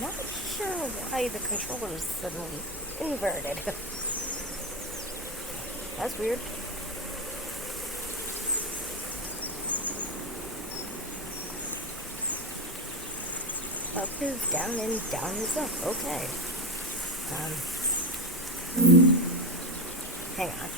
Not sure why the controller is suddenly inverted. That's weird. Up is down and down is up. Okay. Hang on.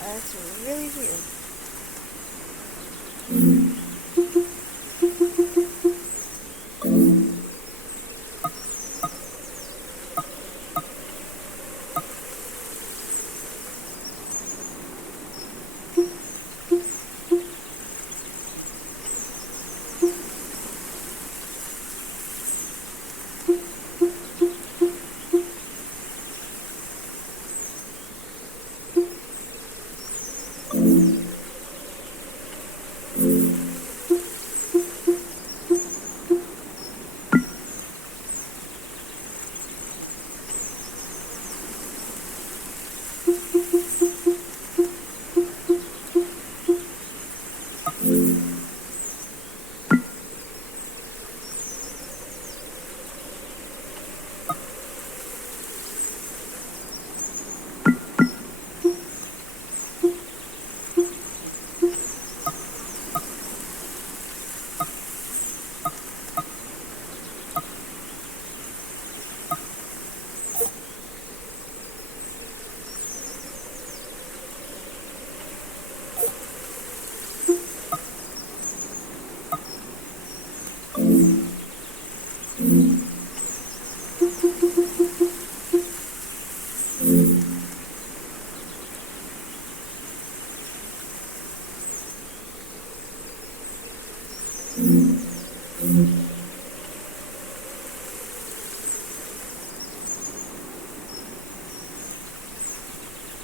That's really weird.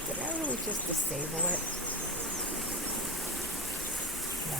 Did I really just disable it? No.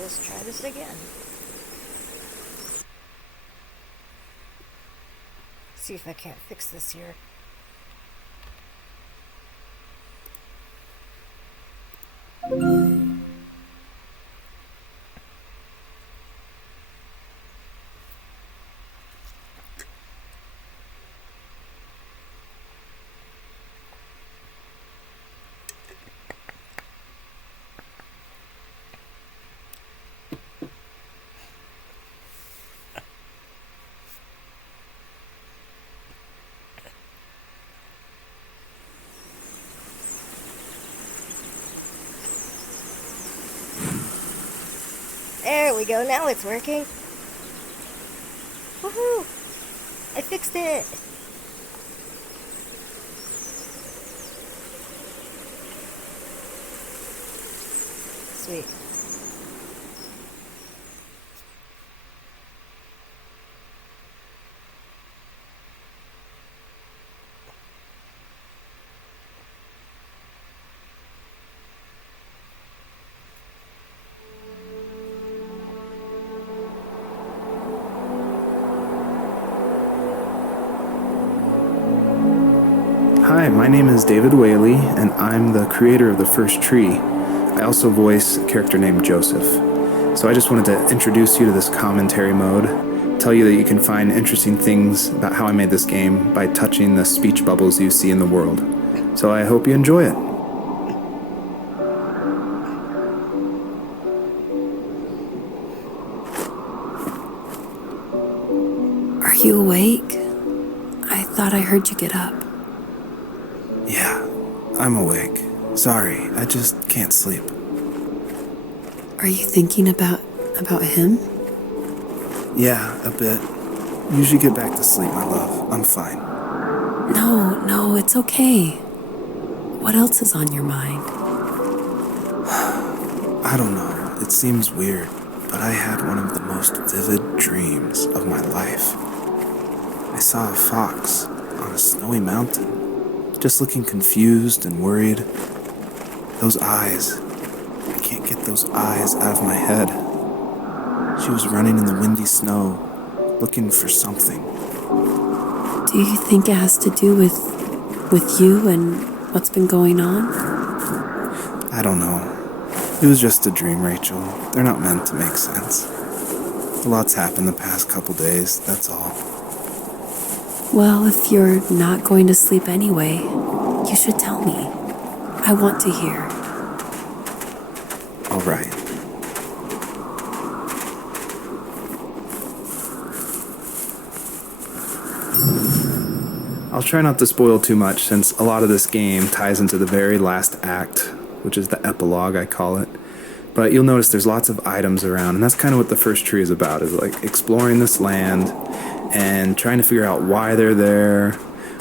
Let's try this again. See if I can't fix this here. There we go, now it's working. Woohoo! I fixed it! Sweet. Hi, my name is David Whaley, and I'm the creator of The First Tree. I also voice a character named Joseph. So I just wanted to introduce you to this commentary mode, tell you that you can find interesting things about how I made this game by touching the speech bubbles you see in the world. So I hope you enjoy it. Are you awake? I thought I heard you get up. Yeah, I'm awake. Sorry, I just can't sleep. Are you thinking about him? Yeah, a bit. Usually get back to sleep, my love. I'm fine. No, it's okay. What else is on your mind? I don't know. It seems weird, but I had one of the most vivid dreams of my life. I saw a fox on a snowy mountain, just looking confused and worried. Those eyes. I can't get those eyes out of my head. She was running in the windy snow, looking for something. Do you think it has to do with you and what's been going on? I don't know. It was just a dream, Rachel. They're not meant to make sense. A lot's happened the past couple days, that's all. Well, if you're not going to sleep anyway, you should tell me. I want to hear. All right. I'll try not to spoil too much since a lot of this game ties into the very last act, which is the epilogue, I call it. But you'll notice there's lots of items around, and that's kind of what the first tree is about, is like exploring this land and trying to figure out why they're there,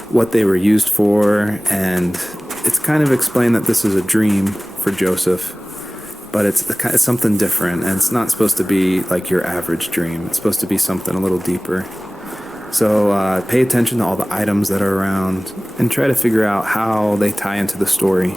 what they were used for, and it's kind of explained that this is a dream for Joseph, but it's something different, and it's not supposed to be like your average dream. It's supposed to be something a little deeper. So pay attention to all the items that are around and try to figure out how they tie into the story.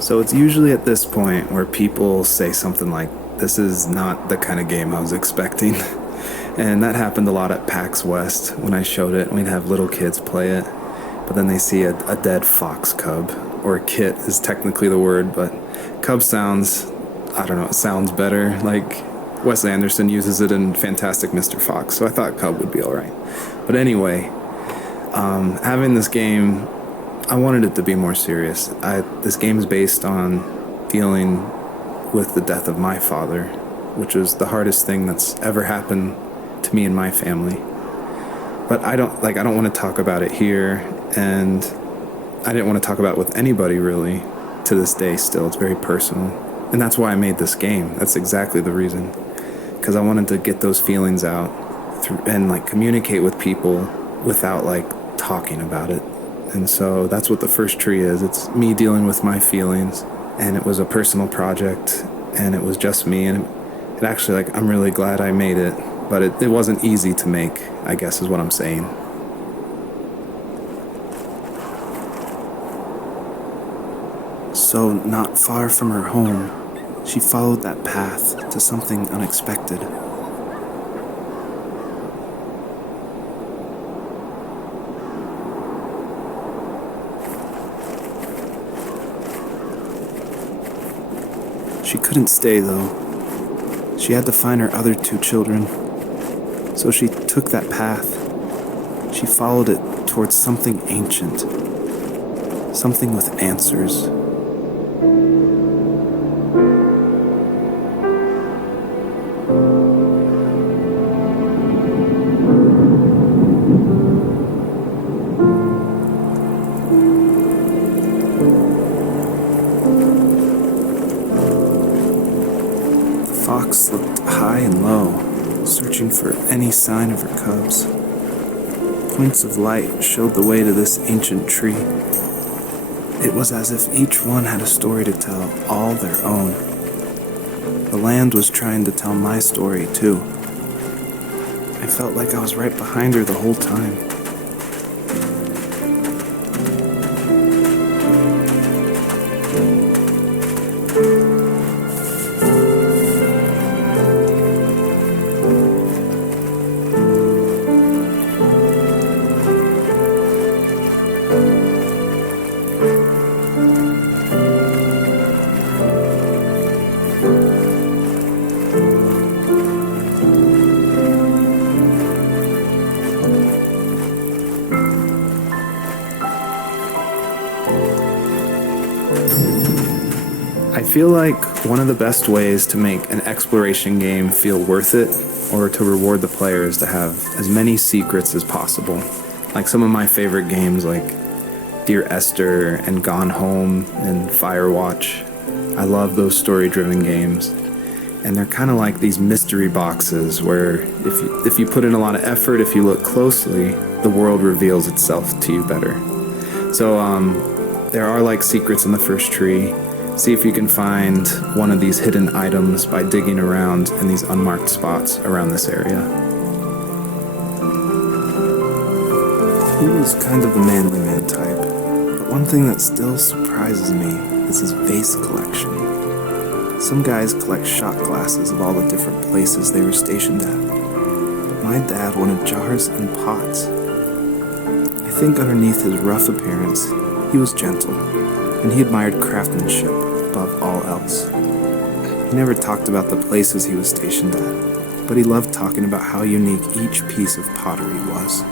So it's usually at this point where people say something like, "This is not the kind of game I was expecting." And that happened a lot at PAX West when I showed it. We'd have little kids play it, but then they see a dead fox cub, or a kit is technically the word, but cub sounds, I don't know, it sounds better. Like Wes Anderson uses it in Fantastic Mr. Fox, so I thought cub would be alright. But anyway, having this game, I wanted it to be more serious. This game is based on feeling with the death of my father, which was the hardest thing that's ever happened to me and my family. But I don't want to talk about it here, and I didn't want to talk about it with anybody really to this day still. It's very personal. And that's why I made this game. That's exactly the reason. Because I wanted to get those feelings out and like communicate with people without like talking about it. And so that's what the first tree is. It's me dealing with my feelings, and it was a personal project, and it was just me, and it actually, like, I'm really glad I made it, but it wasn't easy to make, I guess is what I'm saying. So, not far from her home, she followed that path to something unexpected. She couldn't stay, though. She had to find her other 2 children. So she took that path. She followed it towards something ancient. Something with answers. Fox looked high and low, searching for any sign of her cubs. Points of light showed the way to this ancient tree. It was as if each one had a story to tell, all their own. The land was trying to tell my story, too. I felt like I was right behind her the whole time. I feel like one of the best ways to make an exploration game feel worth it, or to reward the player, is to have as many secrets as possible. Like some of my favorite games like Dear Esther and Gone Home and Firewatch. I love those story-driven games. And they're kind of like these mystery boxes where if you put in a lot of effort, if you look closely, the world reveals itself to you better. So there are like secrets in the first tree. See if you can find one of these hidden items by digging around in these unmarked spots around this area. He was kind of the manly man type, but one thing that still surprises me is his vase collection. Some guys collect shot glasses of all the different places they were stationed at, but my dad wanted jars and pots. I think underneath his rough appearance, he was gentle, and he admired craftsmanship above all else. He never talked about the places he was stationed at, but he loved talking about how unique each piece of pottery was.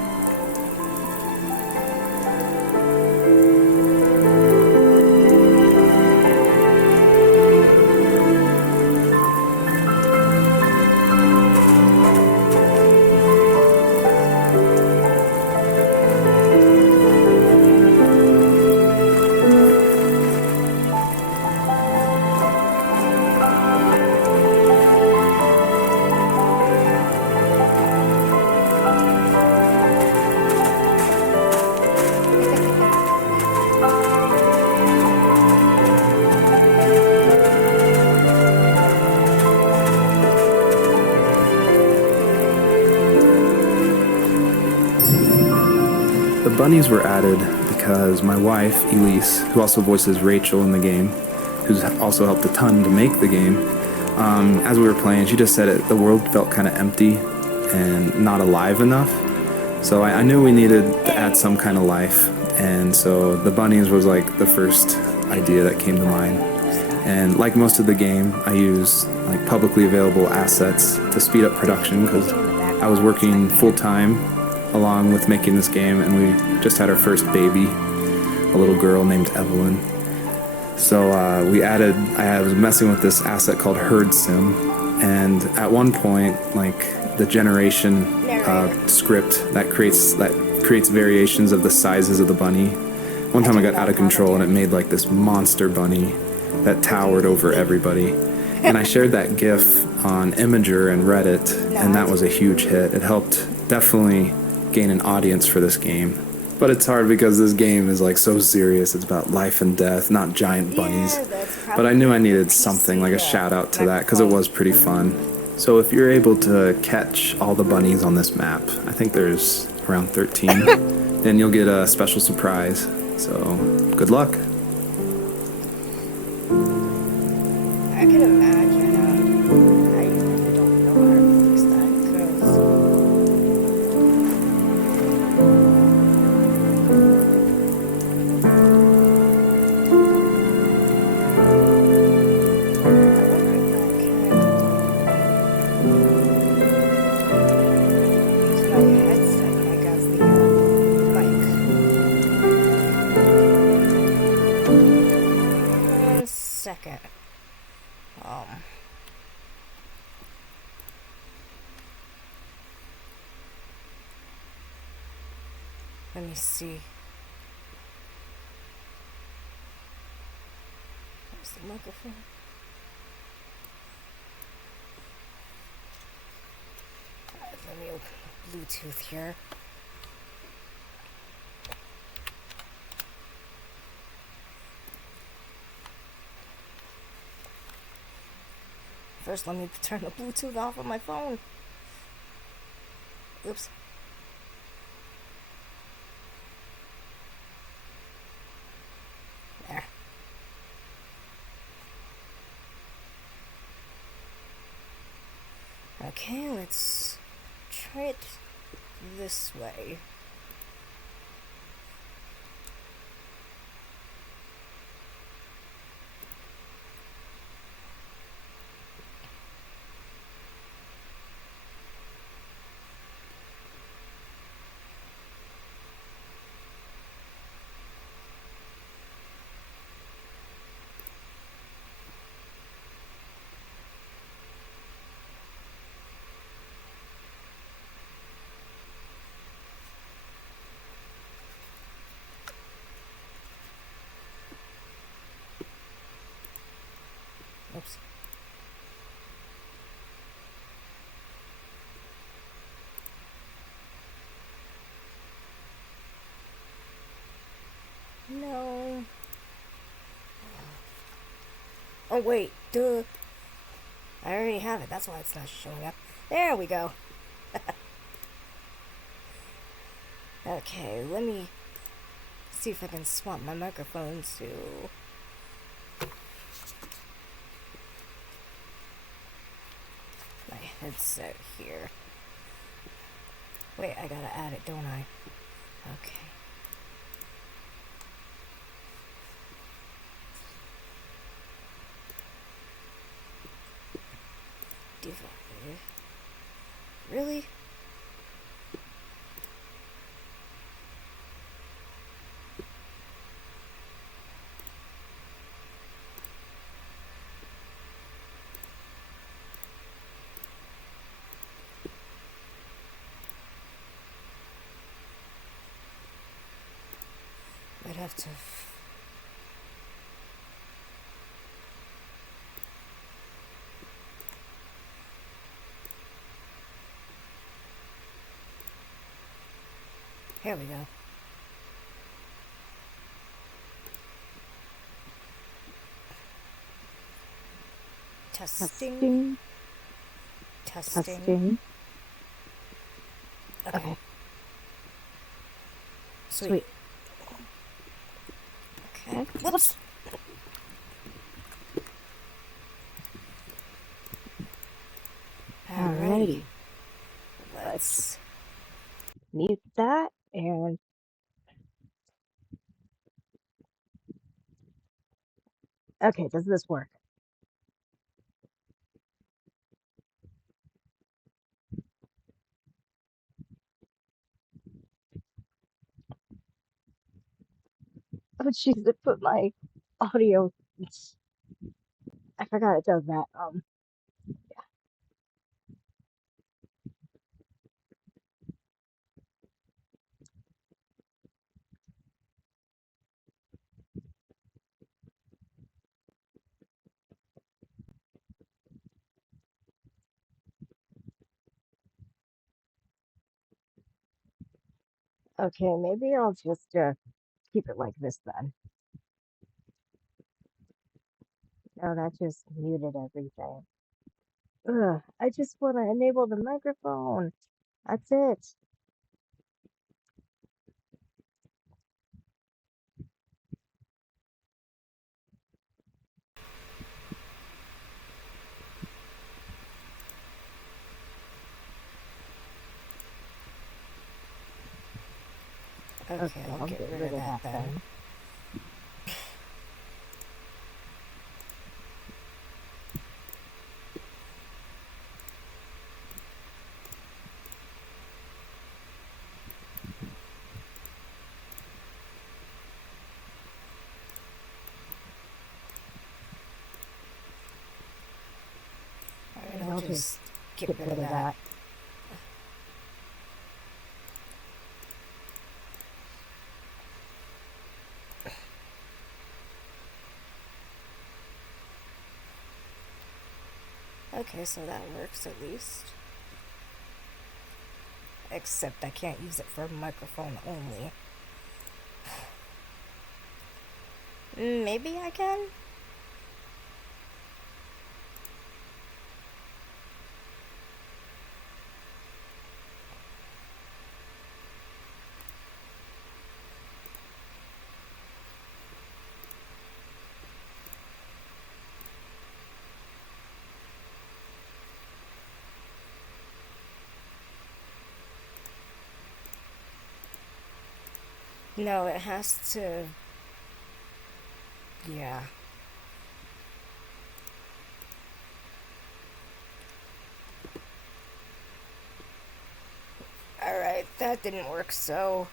The bunnies were added because my wife, Elise, who also voices Rachel in the game, who's also helped a ton to make the game, as we were playing, she just said the world felt kind of empty and not alive enough. So I knew we needed to add some kind of life, and so the bunnies was like the first idea that came to mind. And like most of the game, I use like publicly available assets to speed up production because I was working full-time along with making this game, and we just had our first baby, a little girl named Evelyn. So I was messing with this asset called herd sim, and at one point, like the generation script that creates variations of the sizes of the bunny. One time I got out of control and it made like this monster bunny that towered over everybody. And I shared that GIF on Imager and Reddit, and that was a huge hit. It helped definitely gain an audience for this game. But it's hard because this game is like so serious. It's about life and death, not giant bunnies. But I knew I needed something, like a shout out to that, because it was pretty fun. So if you're able to catch all the bunnies on this map, I think there's around 13, then you'll get a special surprise. So good luck. I can imagine. I don't know how to fix that use my headset mic as the mic. One second. Let me see. Where's the microphone? Let me open the Bluetooth here. First, let me turn the Bluetooth off of my phone. Oops. There. Okay, let's try it this way. Oops. No. Oh, wait. Duh. I already have it. That's why it's not showing up. There we go. Okay, let me see if I can swap my microphone to my headset here. Wait, I gotta add it, don't I? Okay. Device. Really? Might have to. Here we go. Testing. Testing. Okay. Sweet. Okay. Whoops. Alrighty. Let's mute that and okay, does this work? Oh jeez, it put my audio I forgot it does that. Okay, maybe I'll just keep it like this then. Oh, that just muted everything. Ugh, I just want to enable the microphone. That's it. Okay, I'll get rid of that then. Alright, I'll just get rid of that. Okay, so that works at least. Except I can't use it for microphone only. Maybe I can? No, it has to... Yeah. Alright, that didn't work, so...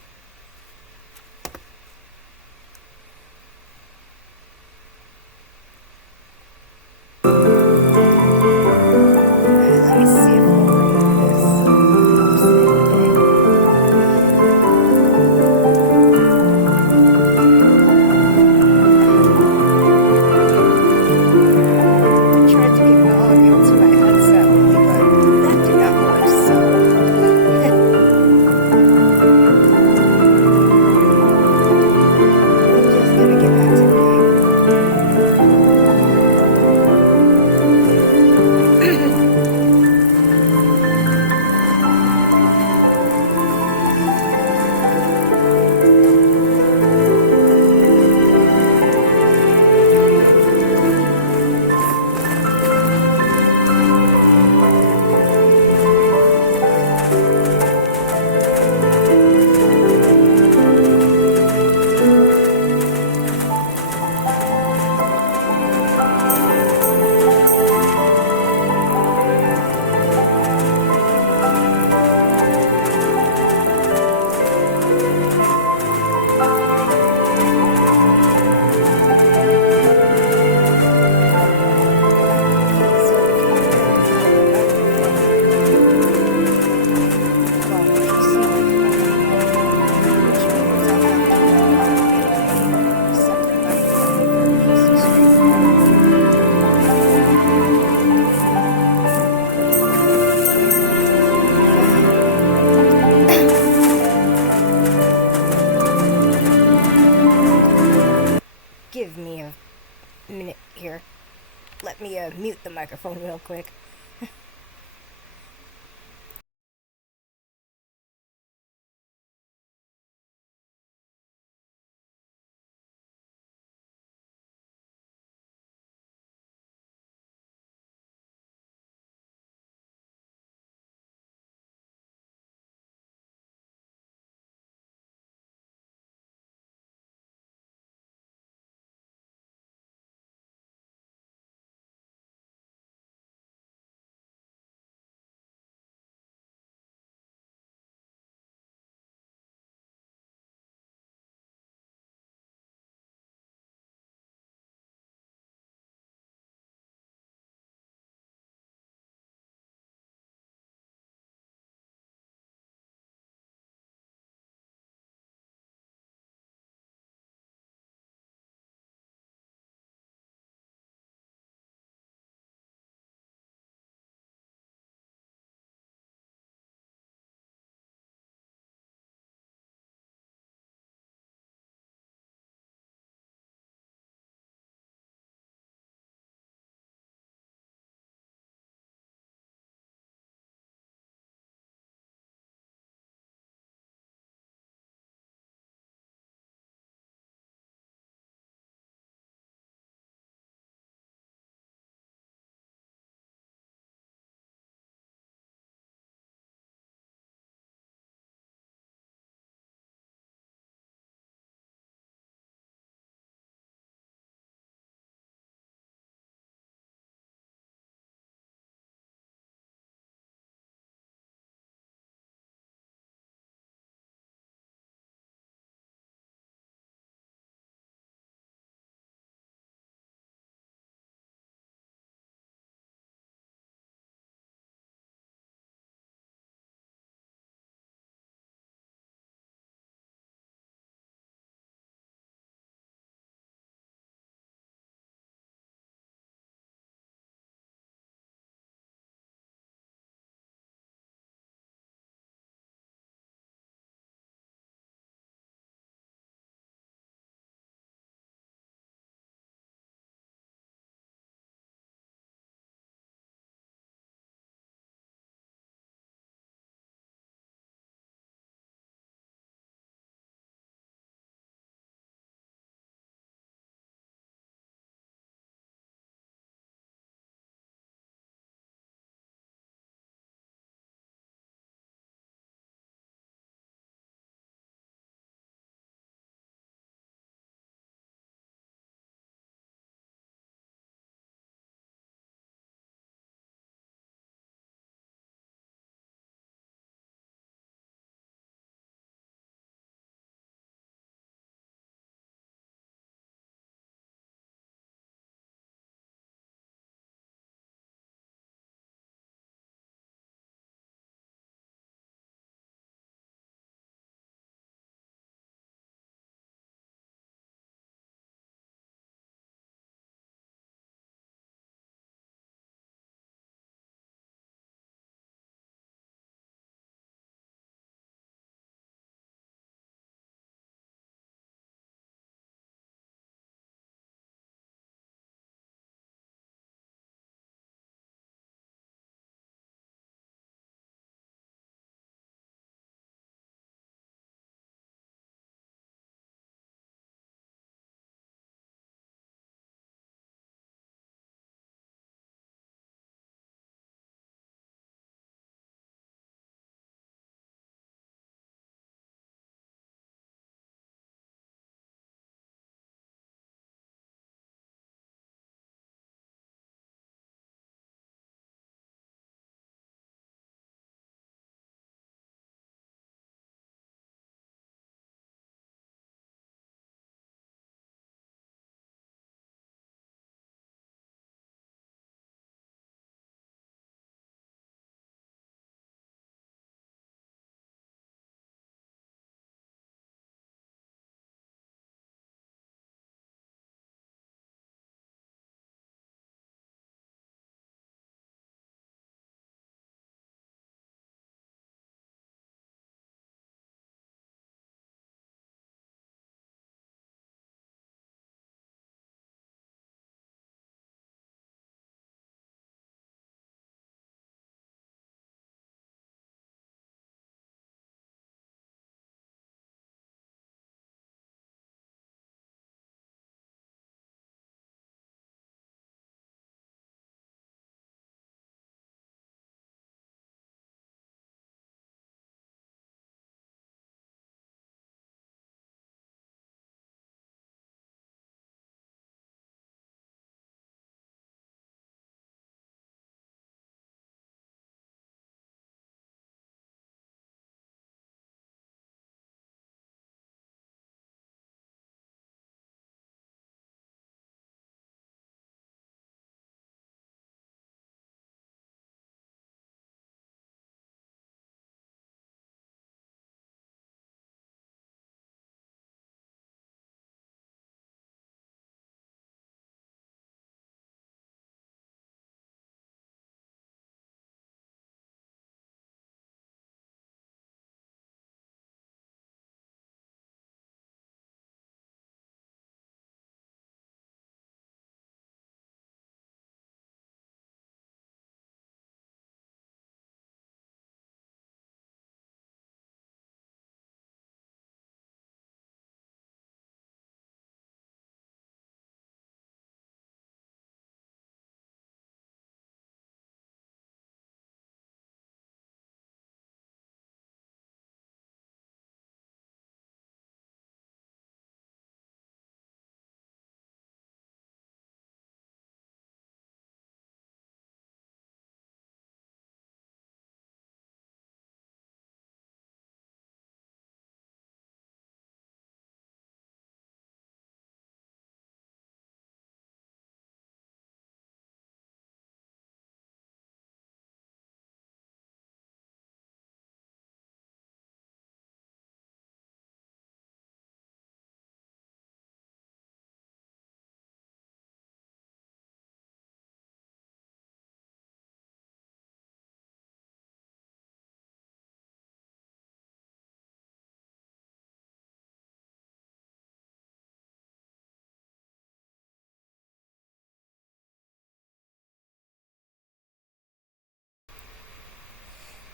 Alright, let me see if lowering this helps anything. I tried to get my audio to my headset only, but that did not work, so... I'm just gonna get back to the game. So if you turn the microphone, well, the PC microphone, which means I'll have to work on getting a separate microphone for PC streaming. Give me a minute here. Let me mute the microphone real quick.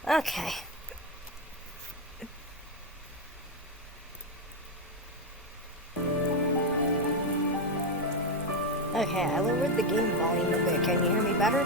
Okay. Okay, I lowered the game volume a bit. Can you hear me better?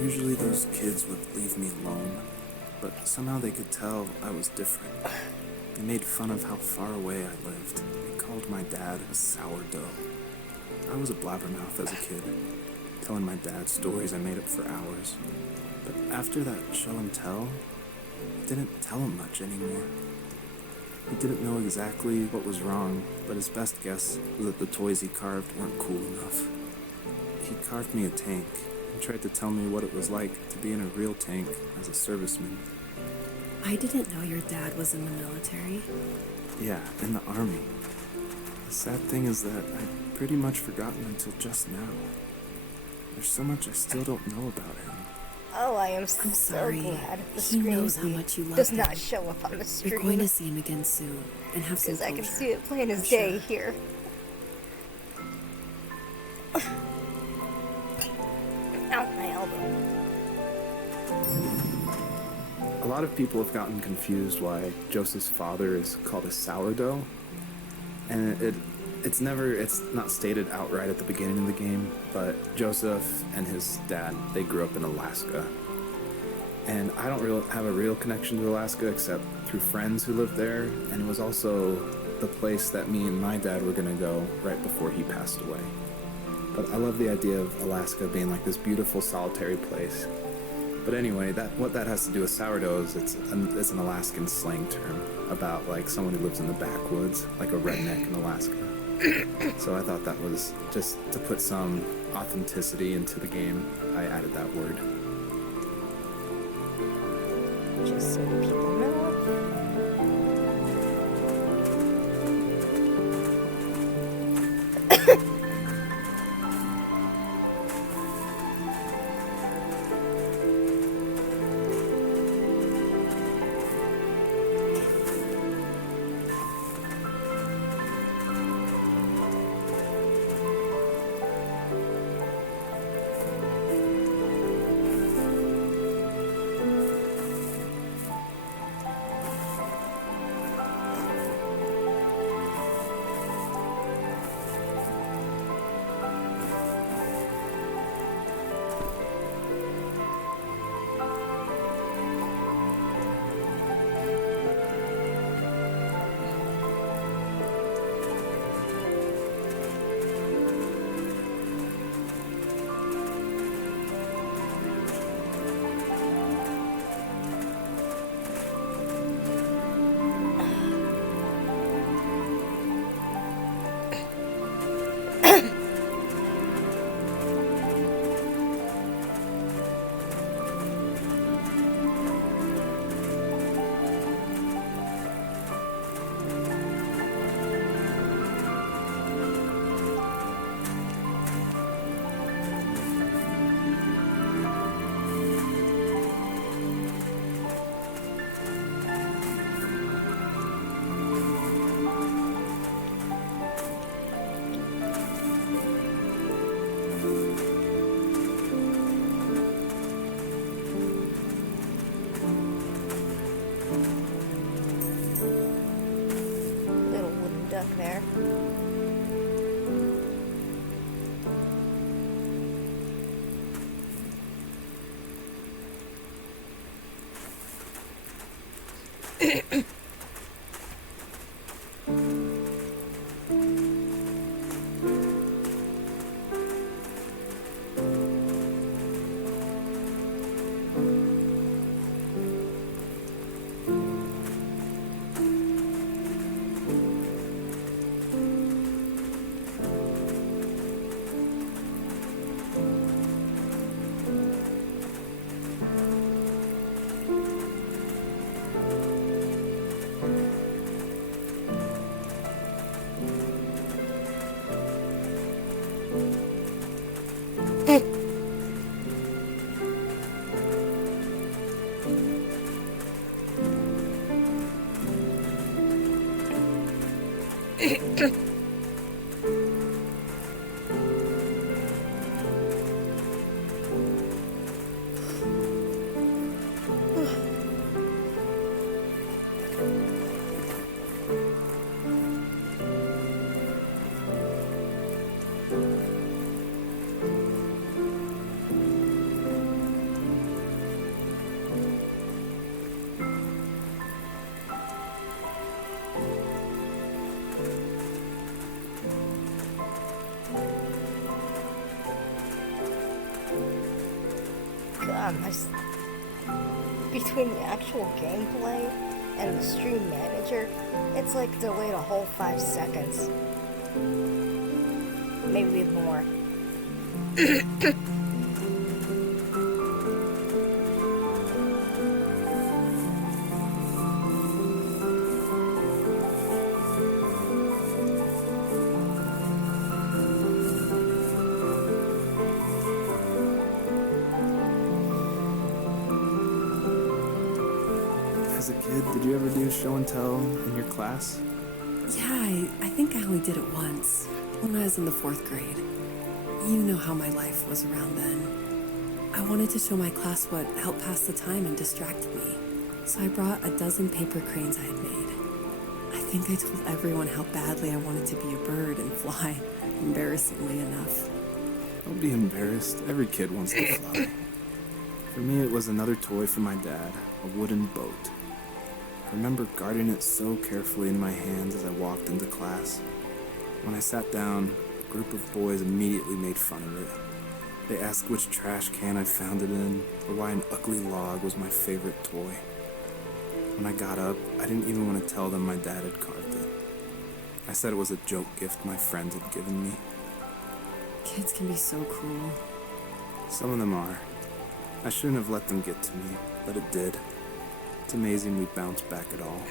Usually those kids would leave me alone, but somehow they could tell I was different. They made fun of how far away I lived. They called my dad a sourdough. I was a blabbermouth as a kid, telling my dad stories I made up for hours. But after that show and tell, I didn't tell him much anymore. He didn't know exactly what was wrong, but his best guess was that the toys he carved weren't cool enough. He carved me a tank and tried to tell me what it was like to be in a real tank as a serviceman. I didn't know your dad was in the military. Yeah, in the army. The sad thing is that I'd pretty much forgotten until just now. There's so much I still don't know about him. Oh, I am I'm so sorry. glad the He screen knows how much you love does him. not show up on the screen. You're going to see him again soon and have some Because I can closure. see it plain as I'm day sure. here. Ow, my elbow. A lot of people have gotten confused why Joseph's father is called a sourdough. And it's not stated outright at the beginning of the game, but Joseph and his dad, they grew up in Alaska. And I don't have a real connection to Alaska except through friends who lived there, and it was also the place that me and my dad were going to go right before he passed away. But I love the idea of Alaska being like this beautiful solitary place. But anyway, what that has to do with sourdough is it's an Alaskan slang term about like someone who lives in the backwoods, like a redneck in Alaska. So I thought that was just to put some authenticity into the game. I added that word. Just so people know. Between the actual gameplay and the stream manager, it's like delayed a whole 5 seconds. Maybe more. As a kid, did you ever do show and tell in your class? Yeah, I think I only did it once, when I was in the 4th grade. You know how my life was around then. I wanted to show my class what helped pass the time and distracted me, so I brought a dozen paper cranes I had made. I think I told everyone how badly I wanted to be a bird and fly, embarrassingly enough. Don't be embarrassed. Every kid wants to fly. For me, it was another toy from my dad, a wooden boat. I remember guarding it so carefully in my hands as I walked into class. When I sat down, a group of boys immediately made fun of it. They asked which trash can I found it in, or why an ugly log was my favorite toy. When I got up, I didn't even want to tell them my dad had carved it. I said it was a joke gift my friends had given me. Kids can be so cruel. Some of them are. I shouldn't have let them get to me, but it did. It's amazing we bounced back at all.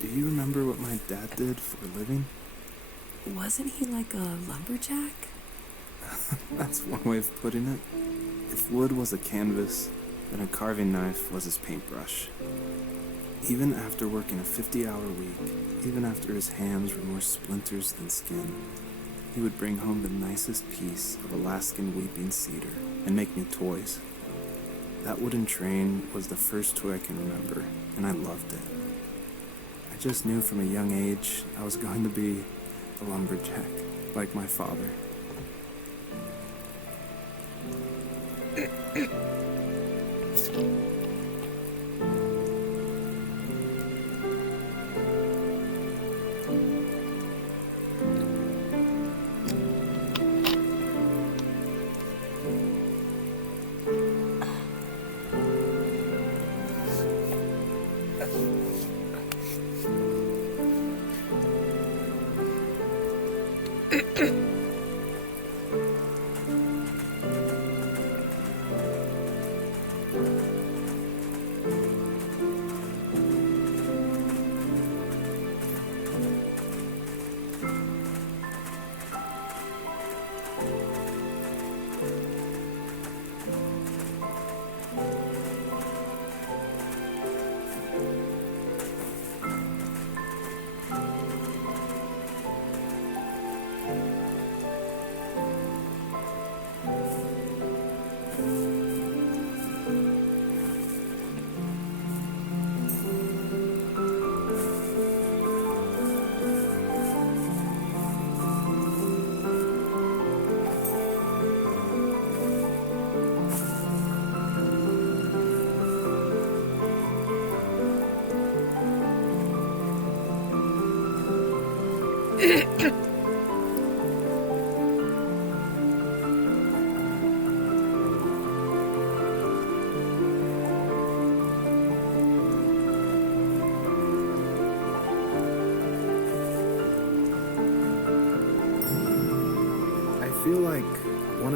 Do you remember what my dad did for a living? Wasn't he like a lumberjack? That's one way of putting it. If wood was a canvas, then a carving knife was his paintbrush. Even after working a 50-hour week, even after his hands were more splinters than skin, he would bring home the nicest piece of Alaskan weeping cedar and make me toys. That wooden train was the first toy I can remember, and I loved it. I just knew from a young age I was going to be a lumberjack, like my father.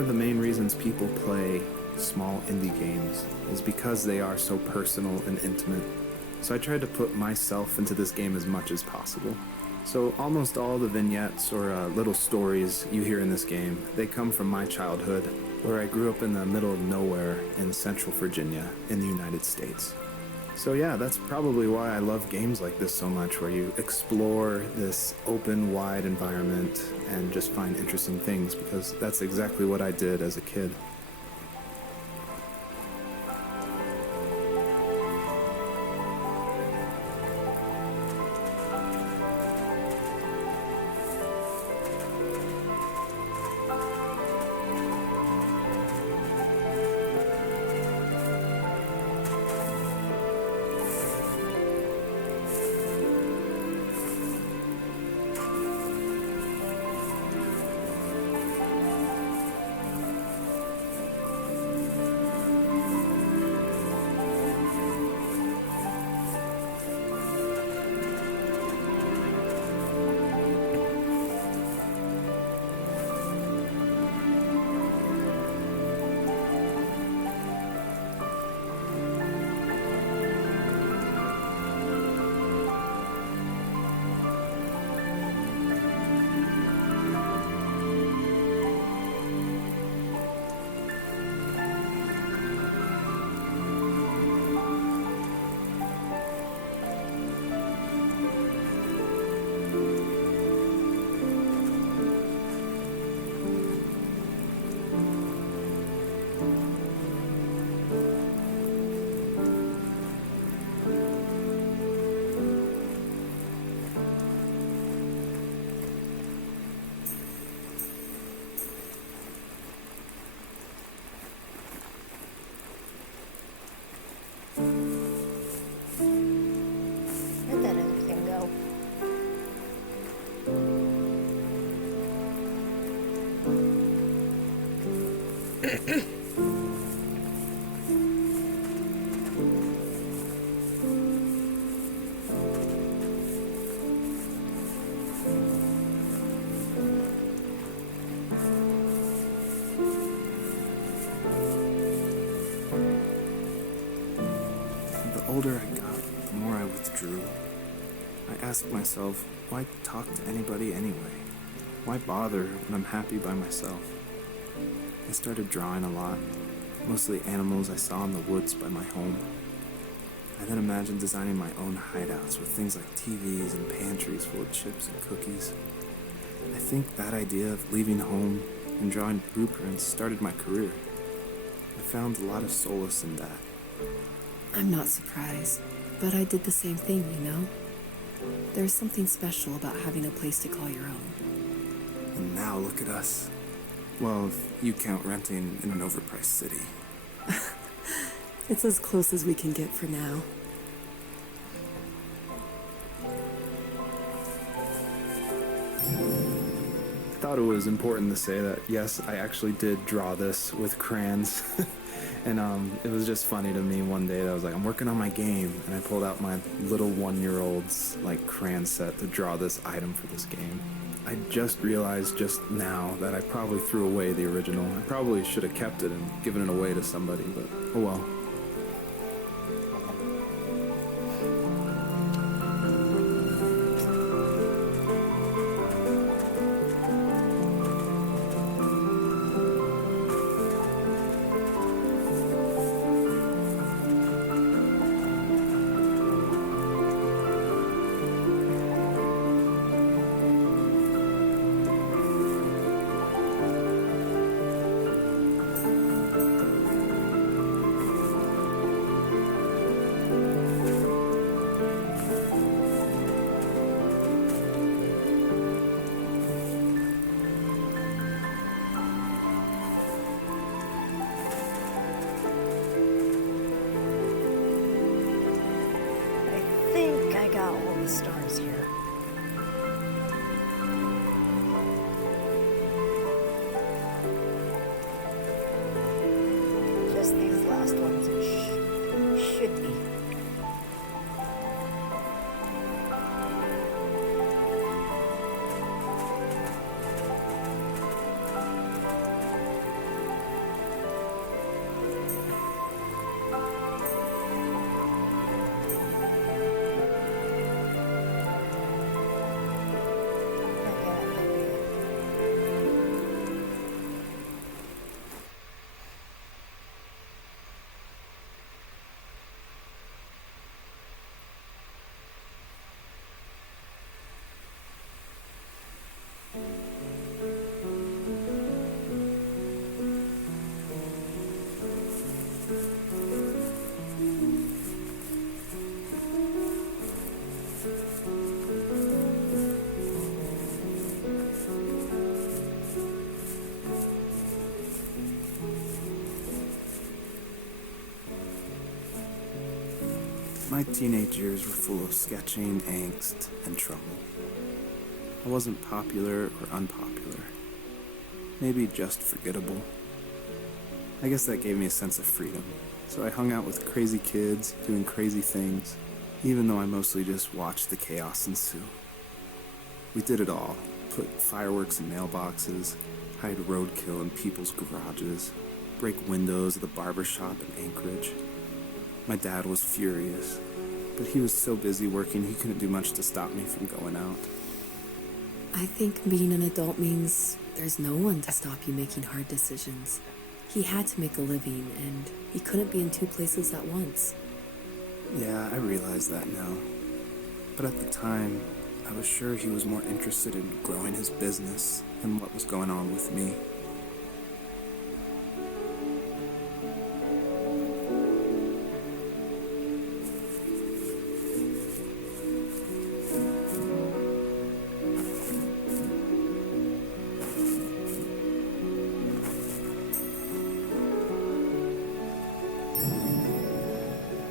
of the main reasons people play small indie games is because they are so personal and intimate. So I tried to put myself into this game as much as possible. So almost all the vignettes or little stories you hear in this game, they come from my childhood, where I grew up in the middle of nowhere in Central Virginia in the United States. So yeah, that's probably why I love games like this so much, where you explore this open, wide environment and just find interesting things, because that's exactly what I did as a kid. Where'd that other thing go? The older I got, the more I withdrew. I asked myself, why talk to anybody anyway? Why bother when I'm happy by myself? I started drawing a lot, mostly animals I saw in the woods by my home. I then imagined designing my own hideouts with things like TVs and pantries full of chips and cookies. I think that idea of leaving home and drawing blueprints started my career. I found a lot of solace in that. I'm not surprised, but I did the same thing, you know? There's something special about having a place to call your own. And now look at us. Well, if you count renting in an overpriced city. It's as close as we can get for now. I thought it was important to say that, yes, I actually did draw this with crayons. And it was just funny to me one day that I was like, I'm working on my game, and I pulled out my little 1-year-old's like crayon set to draw this item for this game. I just realized just now that I probably threw away the original. I probably should have kept it and given it away to somebody, but oh well. I think I got all the stars here. Just these last ones should be. My teenage years were full of sketching, angst, and trouble. I wasn't popular or unpopular. Maybe just forgettable. I guess that gave me a sense of freedom. So I hung out with crazy kids, doing crazy things, even though I mostly just watched the chaos ensue. We did it all. Put fireworks in mailboxes, hide roadkill in people's garages, break windows at the barber shop in Anchorage. My dad was furious, but he was so busy working he couldn't do much to stop me from going out. I think being an adult means there's no one to stop you making hard decisions. He had to make a living, and he couldn't be in two places at once. Yeah, I realize that now. But at the time, I was sure he was more interested in growing his business than what was going on with me.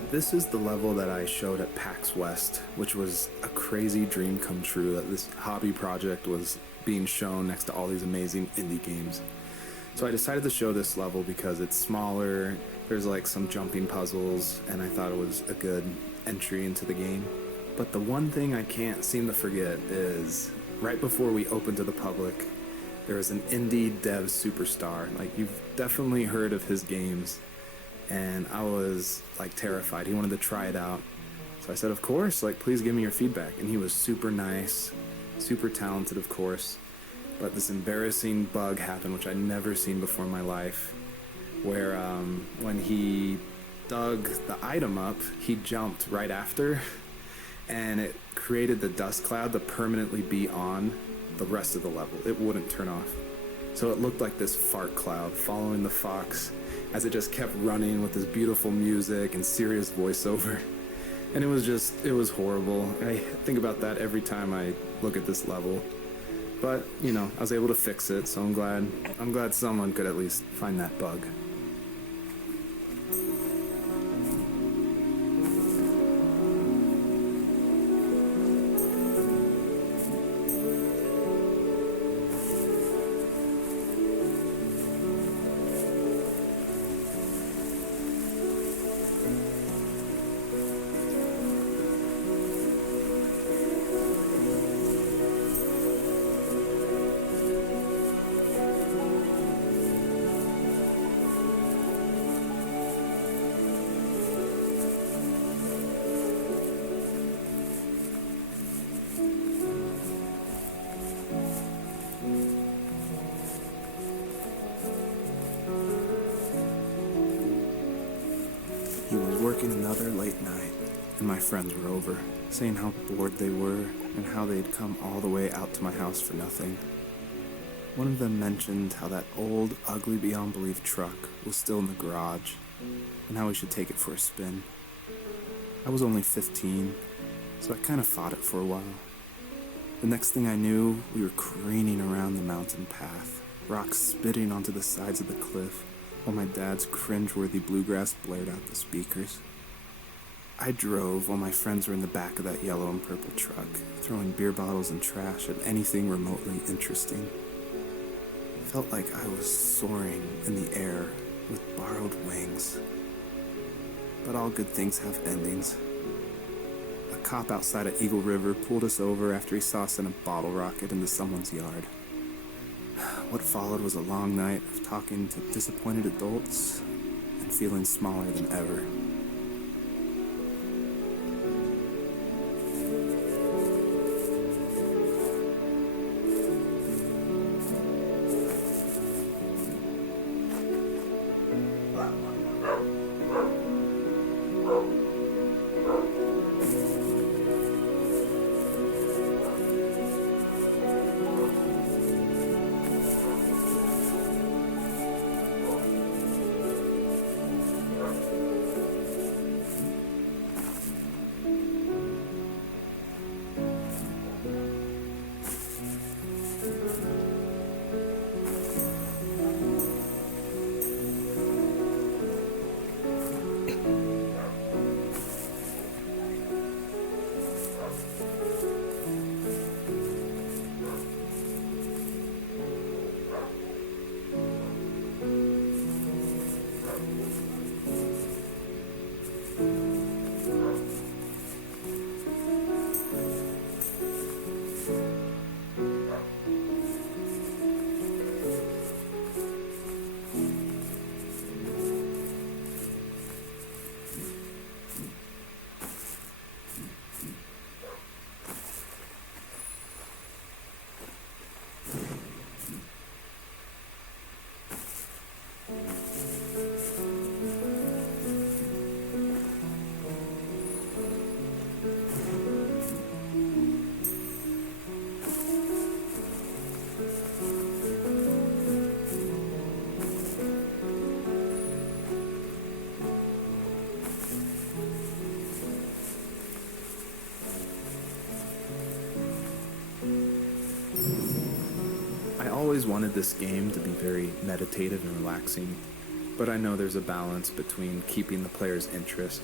This is the level that I showed at PAX West, which was a crazy dream come true that this hobby project was being shown next to all these amazing indie games. So I decided to show this level because it's smaller, there's like some jumping puzzles, and I thought it was a good entry into the game. But the one thing I can't seem to forget is right before we opened to the public, there was an indie dev superstar. Like, you've definitely heard of his games. And I was like terrified. He wanted to try it out. So I said, of course, like, please give me your feedback. And he was super nice, super talented, of course. But this embarrassing bug happened, which I'd never seen before in my life, where when he dug the item up, he jumped right after, and it created the dust cloud to permanently be on the rest of the level. It wouldn't turn off. So it looked like this fart cloud following the fox as it just kept running with this beautiful music and serious voiceover. And it was horrible. I think about that every time I look at this level. But, you know, I was able to fix it, so I'm glad someone could at least find that bug. He was working another late night, and my friends were over, saying how bored they were and how they'd come all the way out to my house for nothing. One of them mentioned how that old, ugly beyond belief truck was still in the garage, and how we should take it for a spin. I was only 15, so I kind of fought it for a while. The next thing I knew, we were careening around the mountain path, rocks spitting onto the sides of the cliff, while my dad's cringeworthy bluegrass blared out the speakers. I drove while my friends were in the back of that yellow and purple truck, throwing beer bottles and trash at anything remotely interesting. It felt like I was soaring in the air with borrowed wings. But all good things have endings. A cop outside of Eagle River pulled us over after he saw us send a bottle rocket into someone's yard. What followed was a long night of talking to disappointed adults and feeling smaller than ever. wanted this game to be very meditative and relaxing, but I know there's a balance between keeping the player's interest.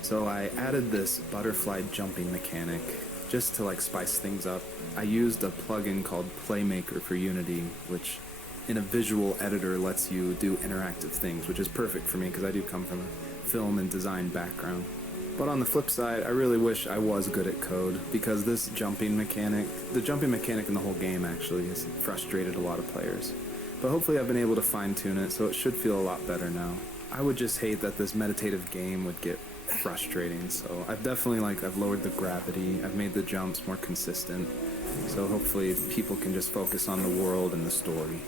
So I added this butterfly jumping mechanic just to spice things up. I used a plugin called Playmaker for Unity, which in a visual editor lets you do interactive things, which is perfect for me because I do come from a film and design background. But on the flip side, I really wish I was good at code, because this jumping mechanic, the jumping mechanic in the whole game actually has frustrated a lot of players. But hopefully I've been able to fine-tune it, so it should feel a lot better now. I would just hate that this meditative game would get frustrating, so I've definitely I've lowered the gravity, I've made the jumps more consistent, so hopefully people can just focus on the world and the story.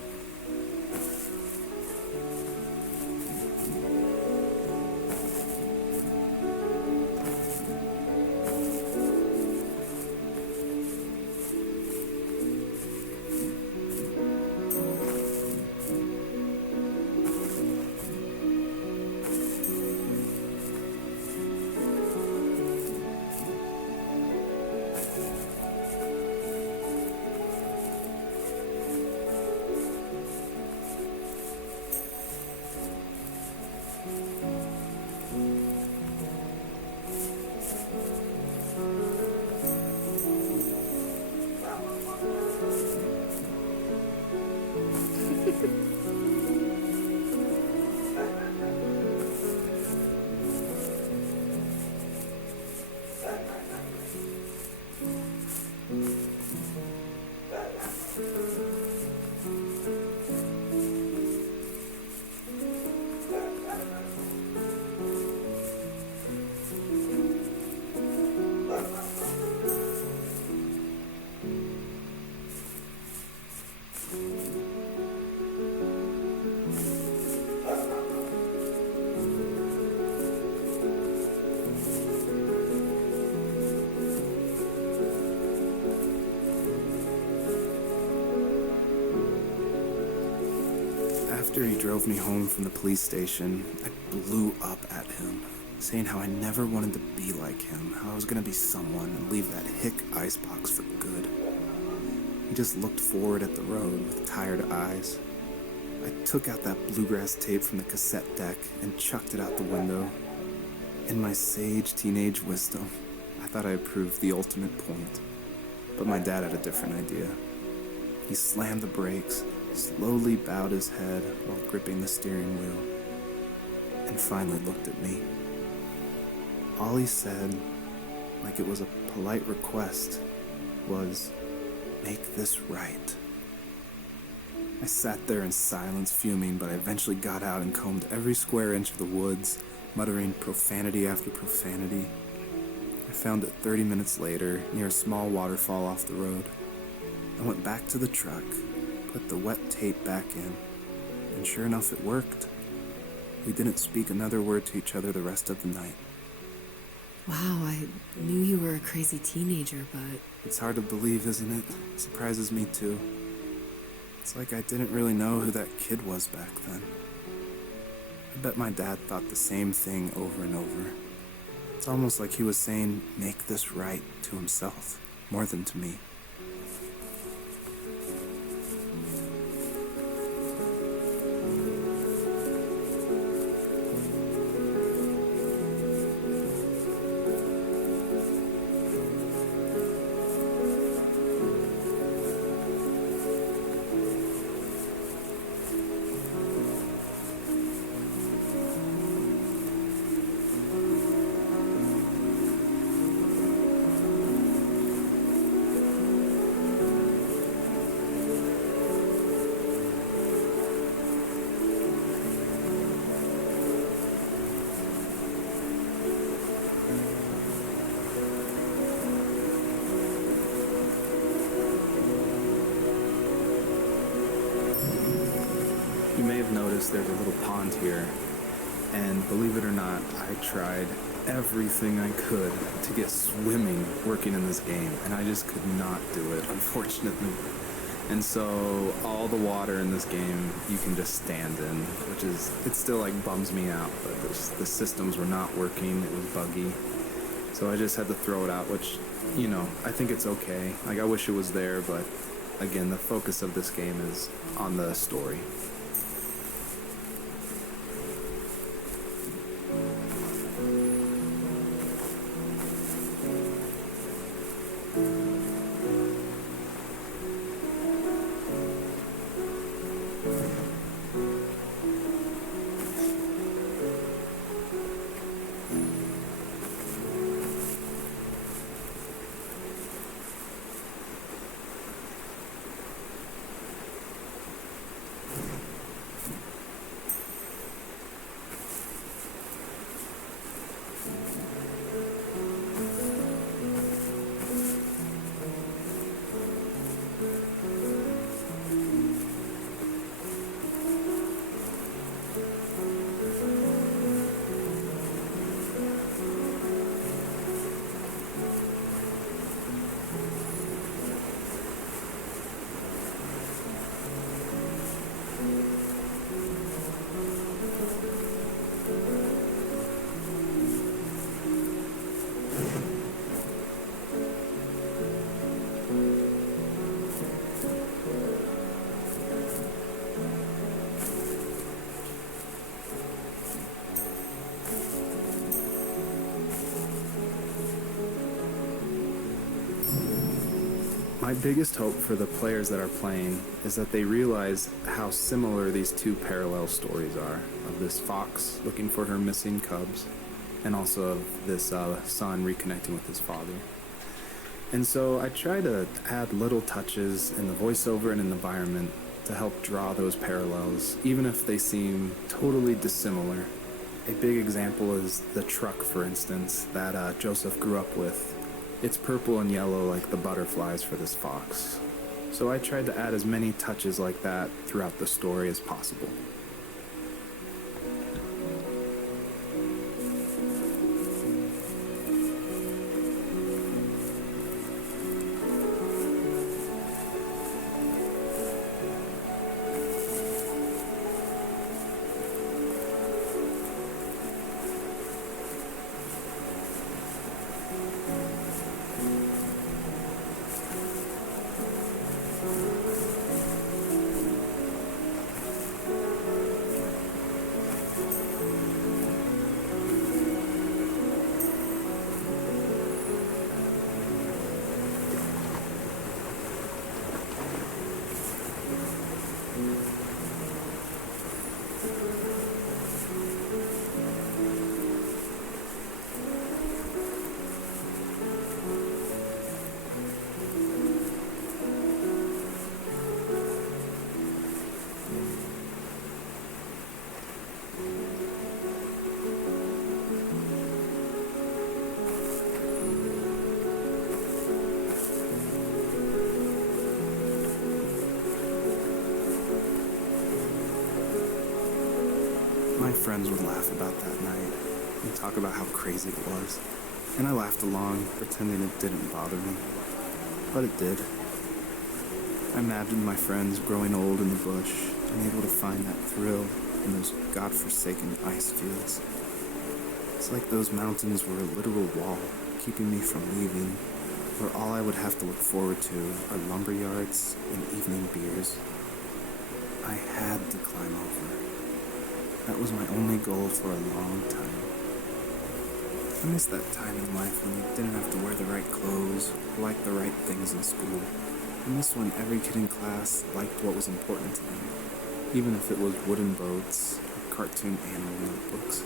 After he drove me home from the police station, I blew up at him, saying how I never wanted to be like him, how I was gonna be someone and leave that hick icebox for good. He just looked forward at the road with tired eyes. I took out that bluegrass tape from the cassette deck and chucked it out the window. In my sage teenage wisdom, I thought I proved the ultimate point, but my dad had a different idea. He slammed the brakes, slowly bowed his head while gripping the steering wheel, and finally looked at me. All he said, like it was a polite request, was, "Make this right." I sat there in silence, fuming, but I eventually got out and combed every square inch of the woods, muttering profanity after profanity. I found it 30 minutes later, near a small waterfall off the road. I went back to the truck, put the wet tape back in, and sure enough it worked. We didn't speak another word to each other the rest of the night. Wow, I knew you were a crazy teenager, but... It's hard to believe, isn't it? It surprises me too. It's like I didn't really know who that kid was back then. I bet my dad thought the same thing over and over. It's almost like he was saying, "Make this right," to himself, more than to me. You may have noticed there's a little pond here, and believe it or not, I tried everything I could to get swimming working in this game, and I just could not do it, unfortunately. And so all the water in this game you can just stand in, which is, it still bums me out, but the systems were not working, it was buggy. So I just had to throw it out, which, I think it's okay. I wish it was there, but again, the focus of this game is on the story. My biggest hope for the players that are playing is that they realize how similar these two parallel stories are, of this fox looking for her missing cubs, and also of this son reconnecting with his father. And so I try to add little touches in the voiceover and in the environment to help draw those parallels, even if they seem totally dissimilar. A big example is the truck, for instance, that Joseph grew up with. It's purple and yellow like the butterflies for this fox. So I tried to add as many touches like that throughout the story as possible. My friends would laugh about that night and talk about how crazy it was. And I laughed along, pretending it didn't bother me. But it did. I imagined my friends growing old in the bush and able to find that thrill in those godforsaken ice fields. It's like those mountains were a literal wall keeping me from leaving, where all I would have to look forward to are lumber yards and evening beers. I had to climb over. That was my only goal for a long time. I miss that time in life when you didn't have to wear the right clothes or like the right things in school. I miss when every kid in class liked what was important to them, even if it was wooden boats or cartoon animal notebooks.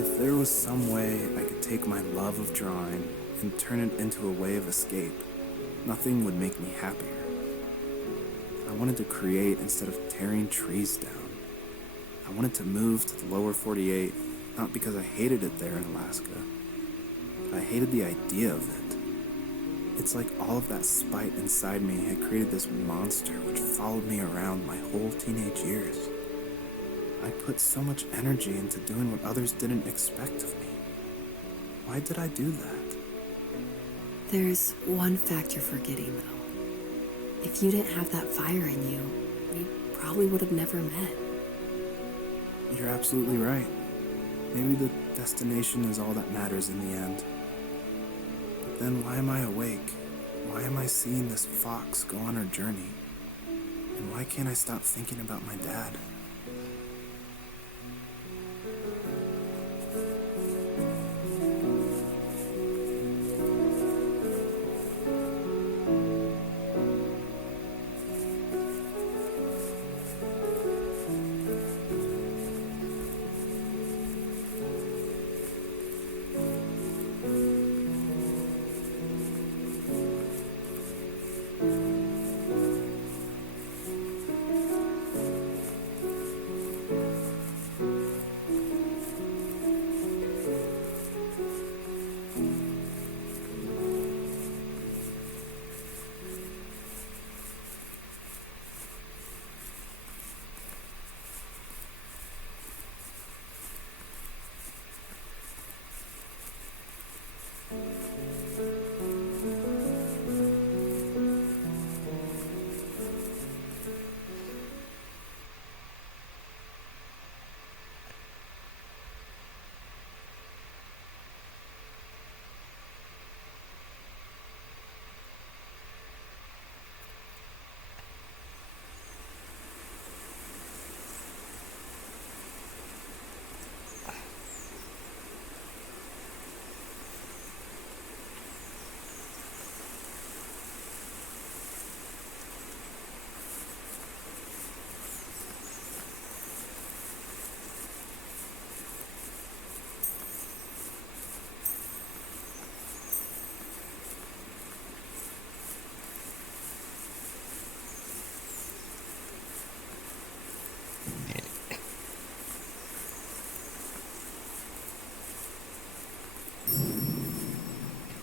If there was some way I could take my love of drawing and turn it into a way of escape, nothing would make me happier. wanted to create instead of tearing trees down. I wanted to move to the lower 48, not because I hated it there in Alaska, but I hated the idea of it. It's like all of that spite inside me had created this monster which followed me around my whole teenage years. I put so much energy into doing what others didn't expect of me. Why did I do that? There's one fact you're forgetting, though. If you didn't have that fire in you, we probably would have never met. You're absolutely right. Maybe the destination is all that matters in the end. But then why am I awake? Why am I seeing this fox go on her journey? And why can't I stop thinking about my dad?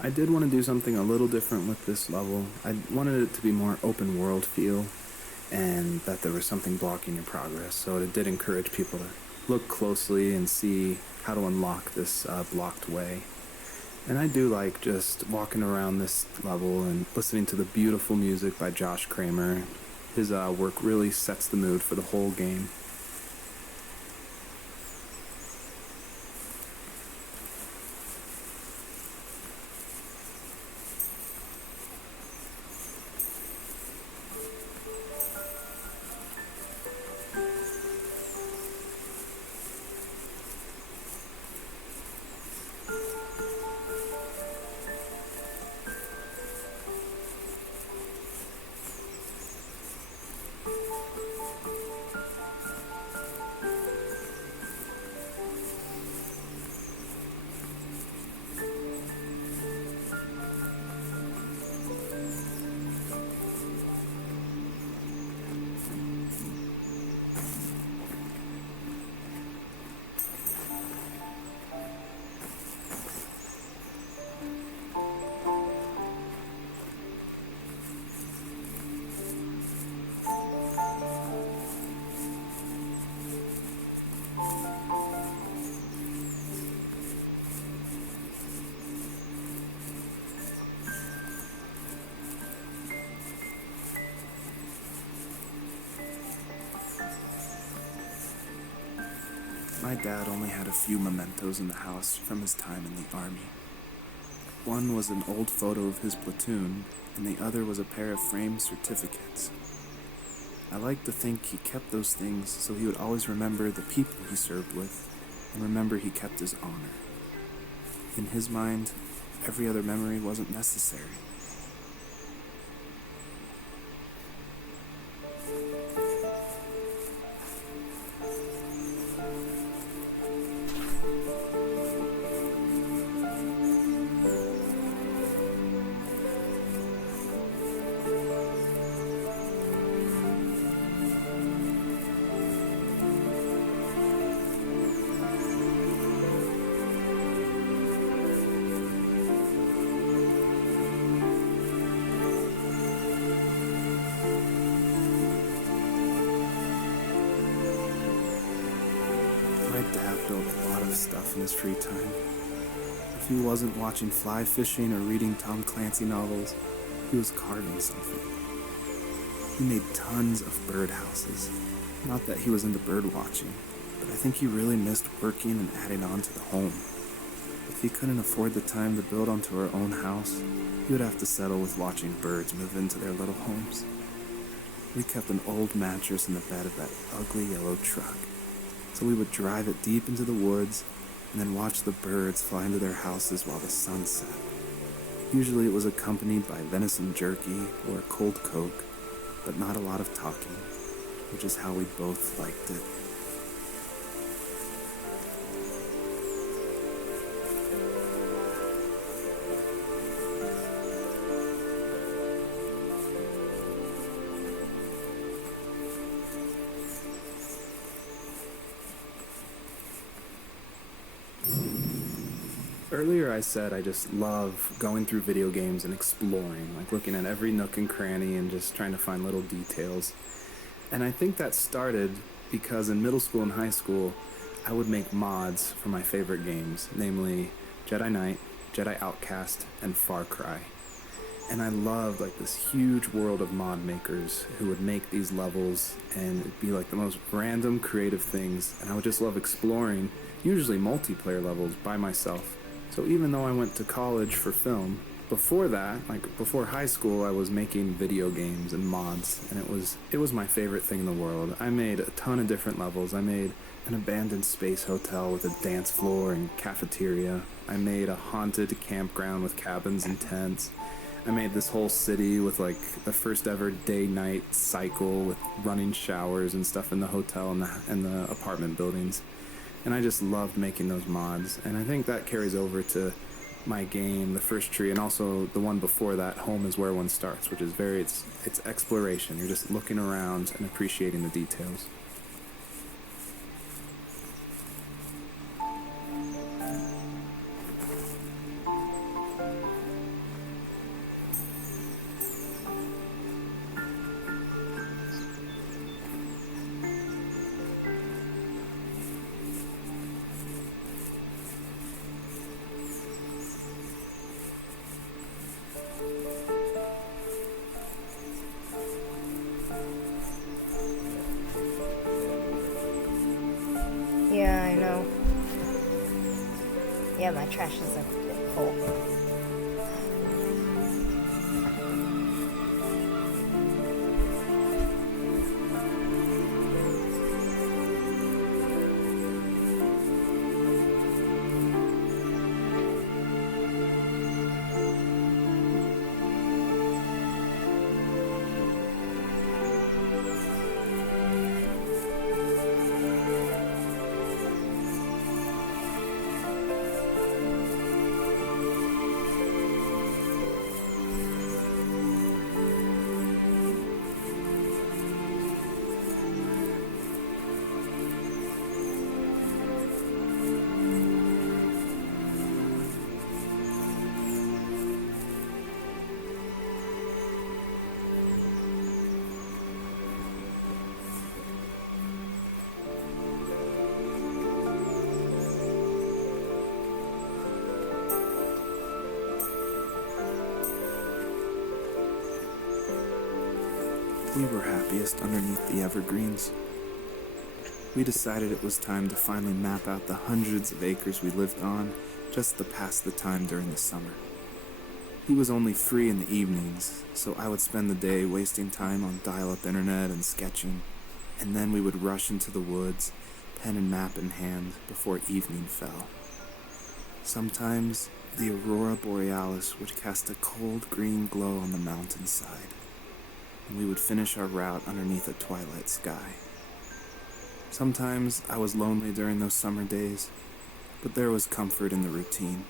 I did want to do something a little different with this level. I wanted it to be more open world feel, and that there was something blocking your progress, so it did encourage people to look closely and see how to unlock this blocked way. And I do like just walking around this level and listening to the beautiful music by Josh Kramer. His work really sets the mood for the whole game. My dad only had a few mementos in the house from his time in the army. One was an old photo of his platoon, and the other was a pair of framed certificates. I like to think he kept those things so he would always remember the people he served with, and remember he kept his honor. In his mind, every other memory wasn't necessary. built a lot of stuff in his free time. If he wasn't watching fly fishing or reading Tom Clancy novels, he was carving something. He made tons of birdhouses. Not that he was into bird watching, but I think he really missed working and adding on to the home. If he couldn't afford the time to build onto our own house, he would have to settle with watching birds move into their little homes. We kept an old mattress in the bed of that ugly yellow truck, so we would drive it deep into the woods and then watch the birds fly into their houses while the sun set. Usually it was accompanied by venison jerky or a cold Coke, but not a lot of talking, which is how we both liked it. Earlier I said I just love going through video games and exploring, like looking at every nook and cranny and just trying to find little details. And I think that started because in middle school and high school, I would make mods for my favorite games, namely Jedi Knight, Jedi Outcast, and Far Cry. And I loved like this huge world of mod makers who would make these levels, and it'd be like the most random creative things, and I would just love exploring, usually multiplayer levels by myself. So even though I went to college for film, before that, like before high school, I was making video games and mods, and it was my favorite thing in the world. I made a ton of different levels. I made an abandoned space hotel with a dance floor and cafeteria. I made a haunted campground with cabins and tents. I made this whole city with like the first ever day-night cycle with running showers and stuff in the hotel and the apartment buildings. And I just loved making those mods, and I think that carries over to my game, The First Tree, and also the one before that, Home is Where One Starts, which is it's exploration. You're just looking around and appreciating the details. Yeah, I know. Yeah, my trash is a bit full. We were happiest underneath the evergreens. We decided it was time to finally map out the hundreds of acres we lived on just to pass the time during the summer. He was only free in the evenings, so I would spend the day wasting time on dial-up internet and sketching, and then we would rush into the woods, pen and map in hand, before evening fell. Sometimes the aurora borealis would cast a cold green glow on the mountainside, and we would finish our route underneath a twilight sky. Sometimes I was lonely during those summer days, but there was comfort in the routine.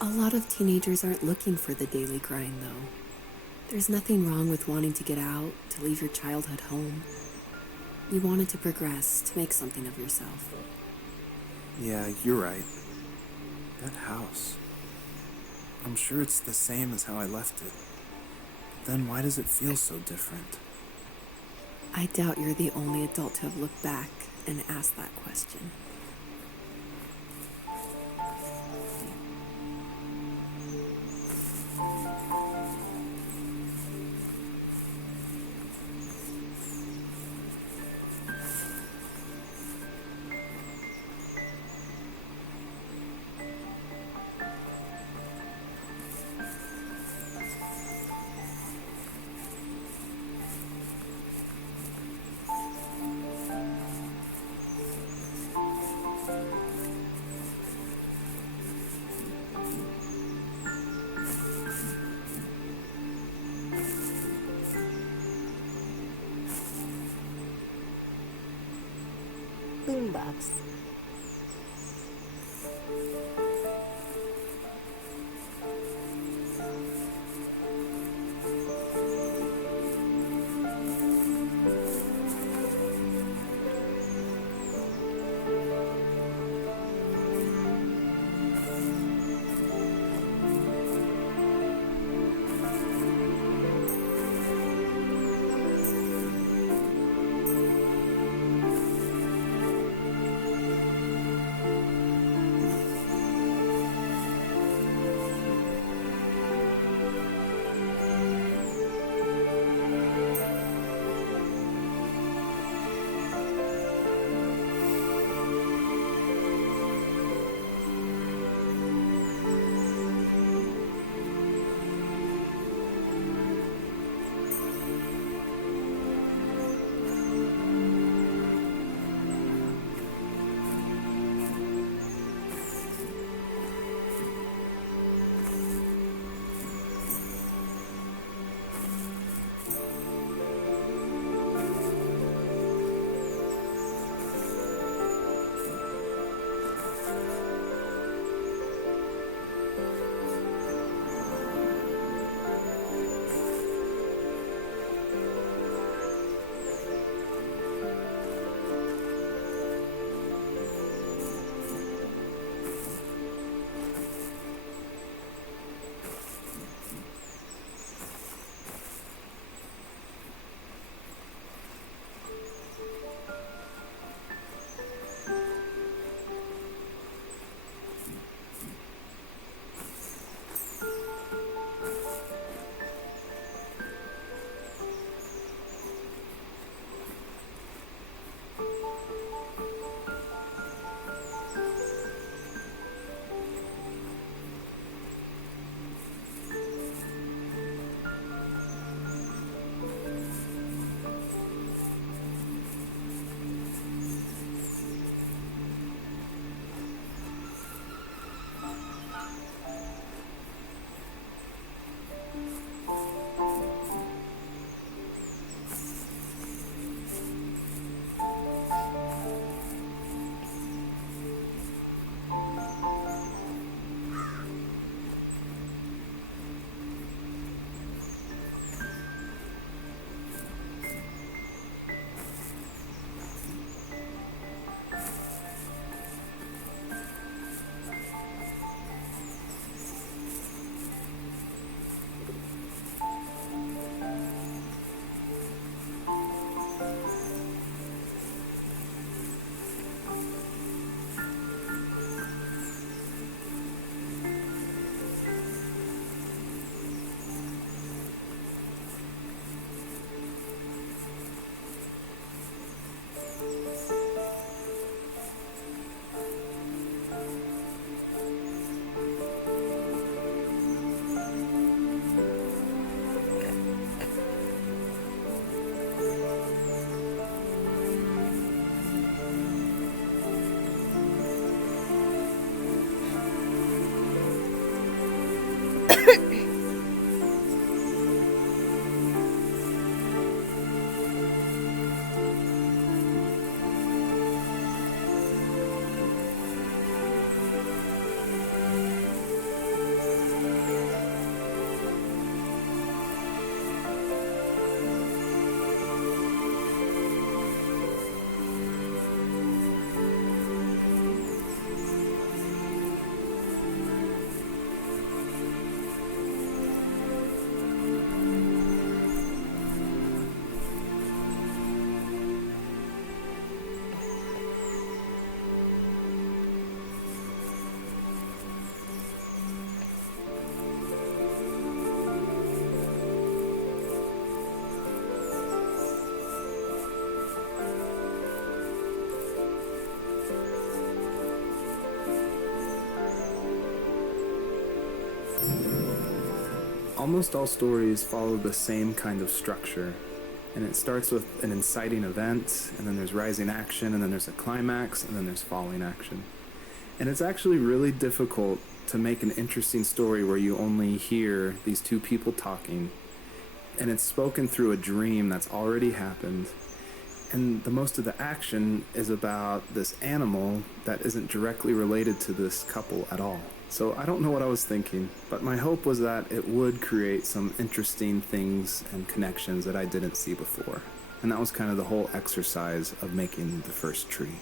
A lot of teenagers aren't looking for the daily grind, though. There's nothing wrong with wanting to get out, to leave your childhood home. You wanted to progress, to make something of yourself. Yeah, you're right. That house. I'm sure it's the same as how I left it. But then why does it feel so different? I doubt you're the only adult to have looked back and asked that question. boombox. Almost all stories follow the same kind of structure, and it starts with an inciting event, and then there's rising action, and then there's a climax, and then there's falling action. And it's actually really difficult to make an interesting story where you only hear these two people talking, and it's spoken through a dream that's already happened, And the most of the action is about this animal that isn't directly related to this couple at all. So I don't know what I was thinking, but my hope was that it would create some interesting things and connections that I didn't see before. And that was kind of the whole exercise of making the first tree.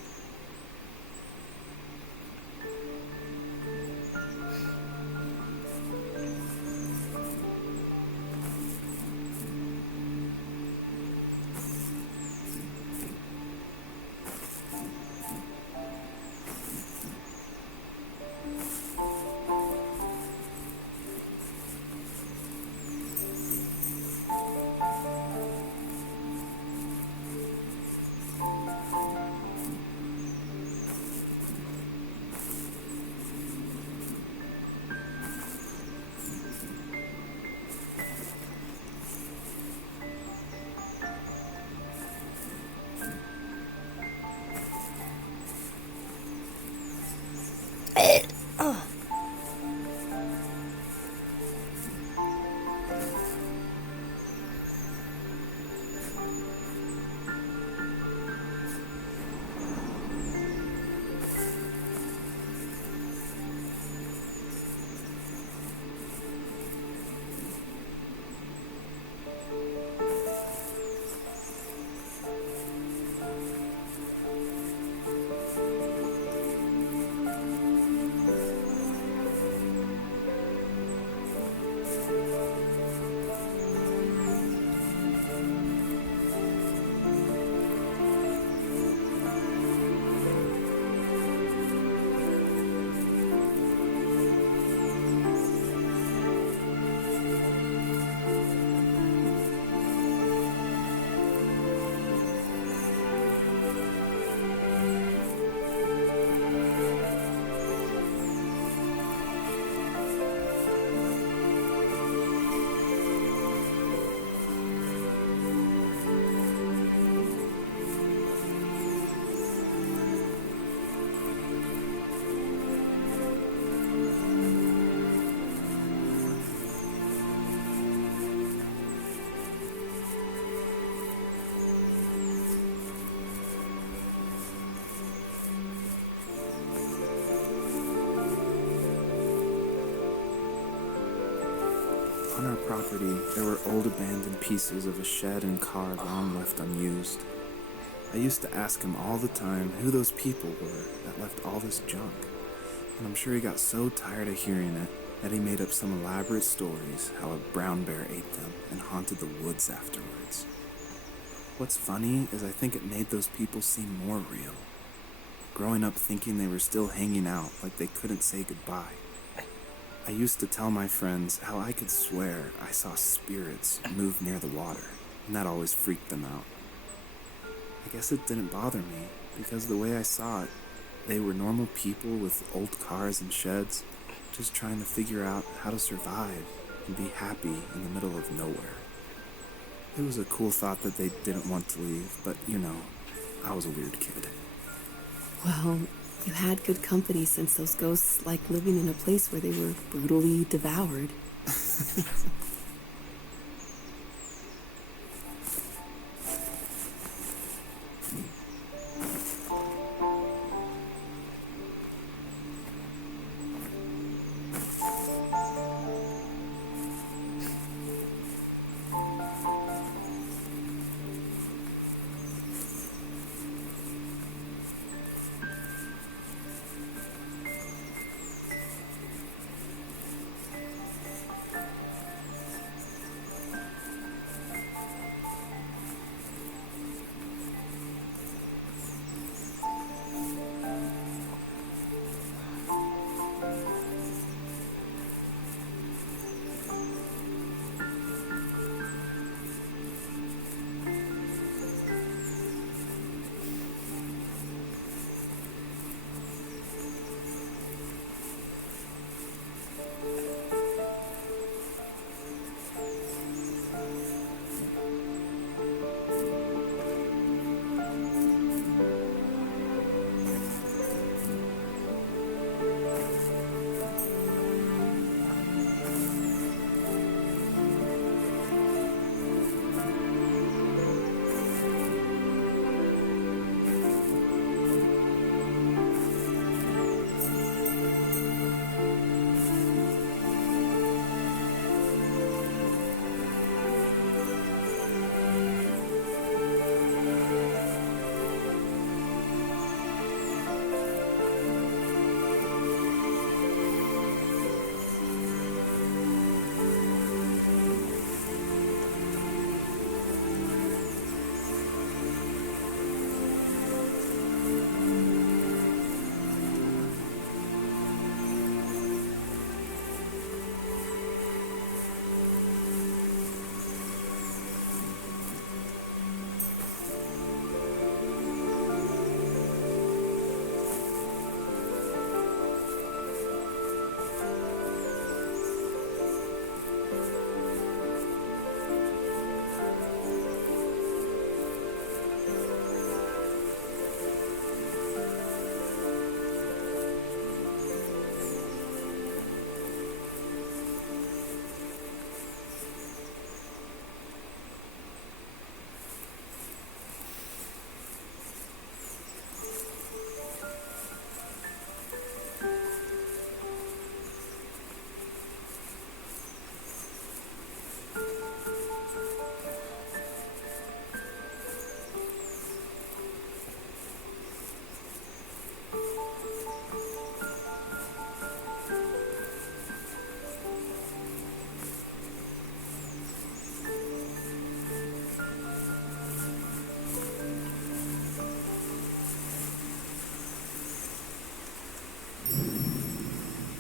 On our property, there were old abandoned pieces of a shed and car long left unused. I used to ask him all the time who those people were that left all this junk, and I'm sure he got so tired of hearing it that he made up some elaborate stories how a brown bear ate them and haunted the woods afterwards. What's funny is I think it made those people seem more real. Growing up thinking they were still hanging out like they couldn't say goodbye. I used to tell my friends how I could swear I saw spirits move near the water, and that always freaked them out. I guess it didn't bother me, because the way I saw it, they were normal people with old cars and sheds, just trying to figure out how to survive and be happy in the middle of nowhere. It was a cool thought that they didn't want to leave, but I was a weird kid. Well, you had good company since those ghosts like living in a place where they were brutally devoured.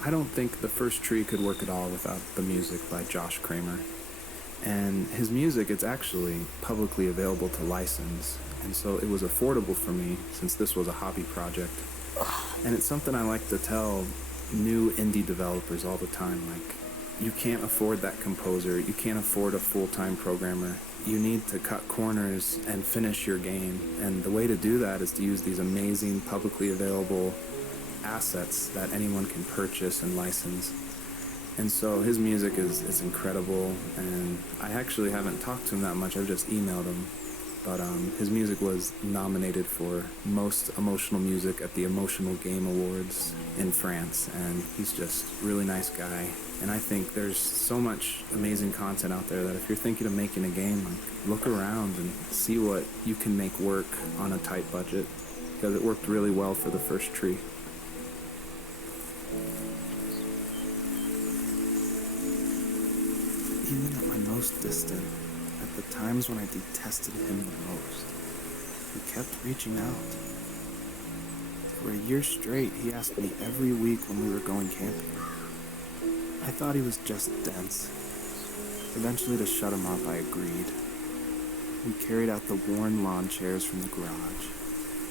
I don't think the first tree could work at all without the music by Josh Kramer. And his music, it's actually publicly available to license, and so it was affordable for me since this was a hobby project. And it's something I like to tell new indie developers all the time, like, you can't afford that composer, you can't afford a full-time programmer. You need to cut corners and finish your game, and the way to do that is to use these amazing publicly available assets that anyone can purchase and license. And so his music is incredible, and I actually haven't talked to him that much, I've just emailed him. But his music was nominated for Most Emotional Music at the Emotional Game Awards in France, and he's just a really nice guy. And I think there's so much amazing content out there that if you're thinking of making a game, like, look around and see what you can make work on a tight budget, because it worked really well for the first tree. Even at my most distant, at the times when I detested him the most, he kept reaching out. For a year straight, he asked me every week when we were going camping. I thought he was just dense. Eventually, to shut him up, I agreed. We carried out the worn lawn chairs from the garage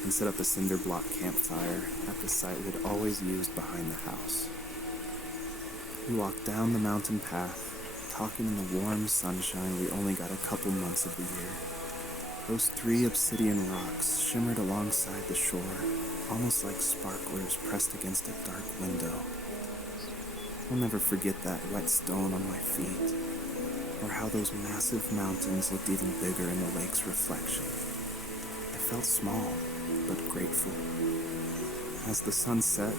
and set up a cinder block campfire at the site we had always used behind the house. We walked down the mountain path, talking in the warm sunshine we only got a couple months of the year. Those 3 obsidian rocks shimmered alongside the shore, almost like sparklers pressed against a dark window. I'll never forget that wet stone on my feet, or how those massive mountains looked even bigger in the lake's reflection. I felt small, but grateful. As the sun set,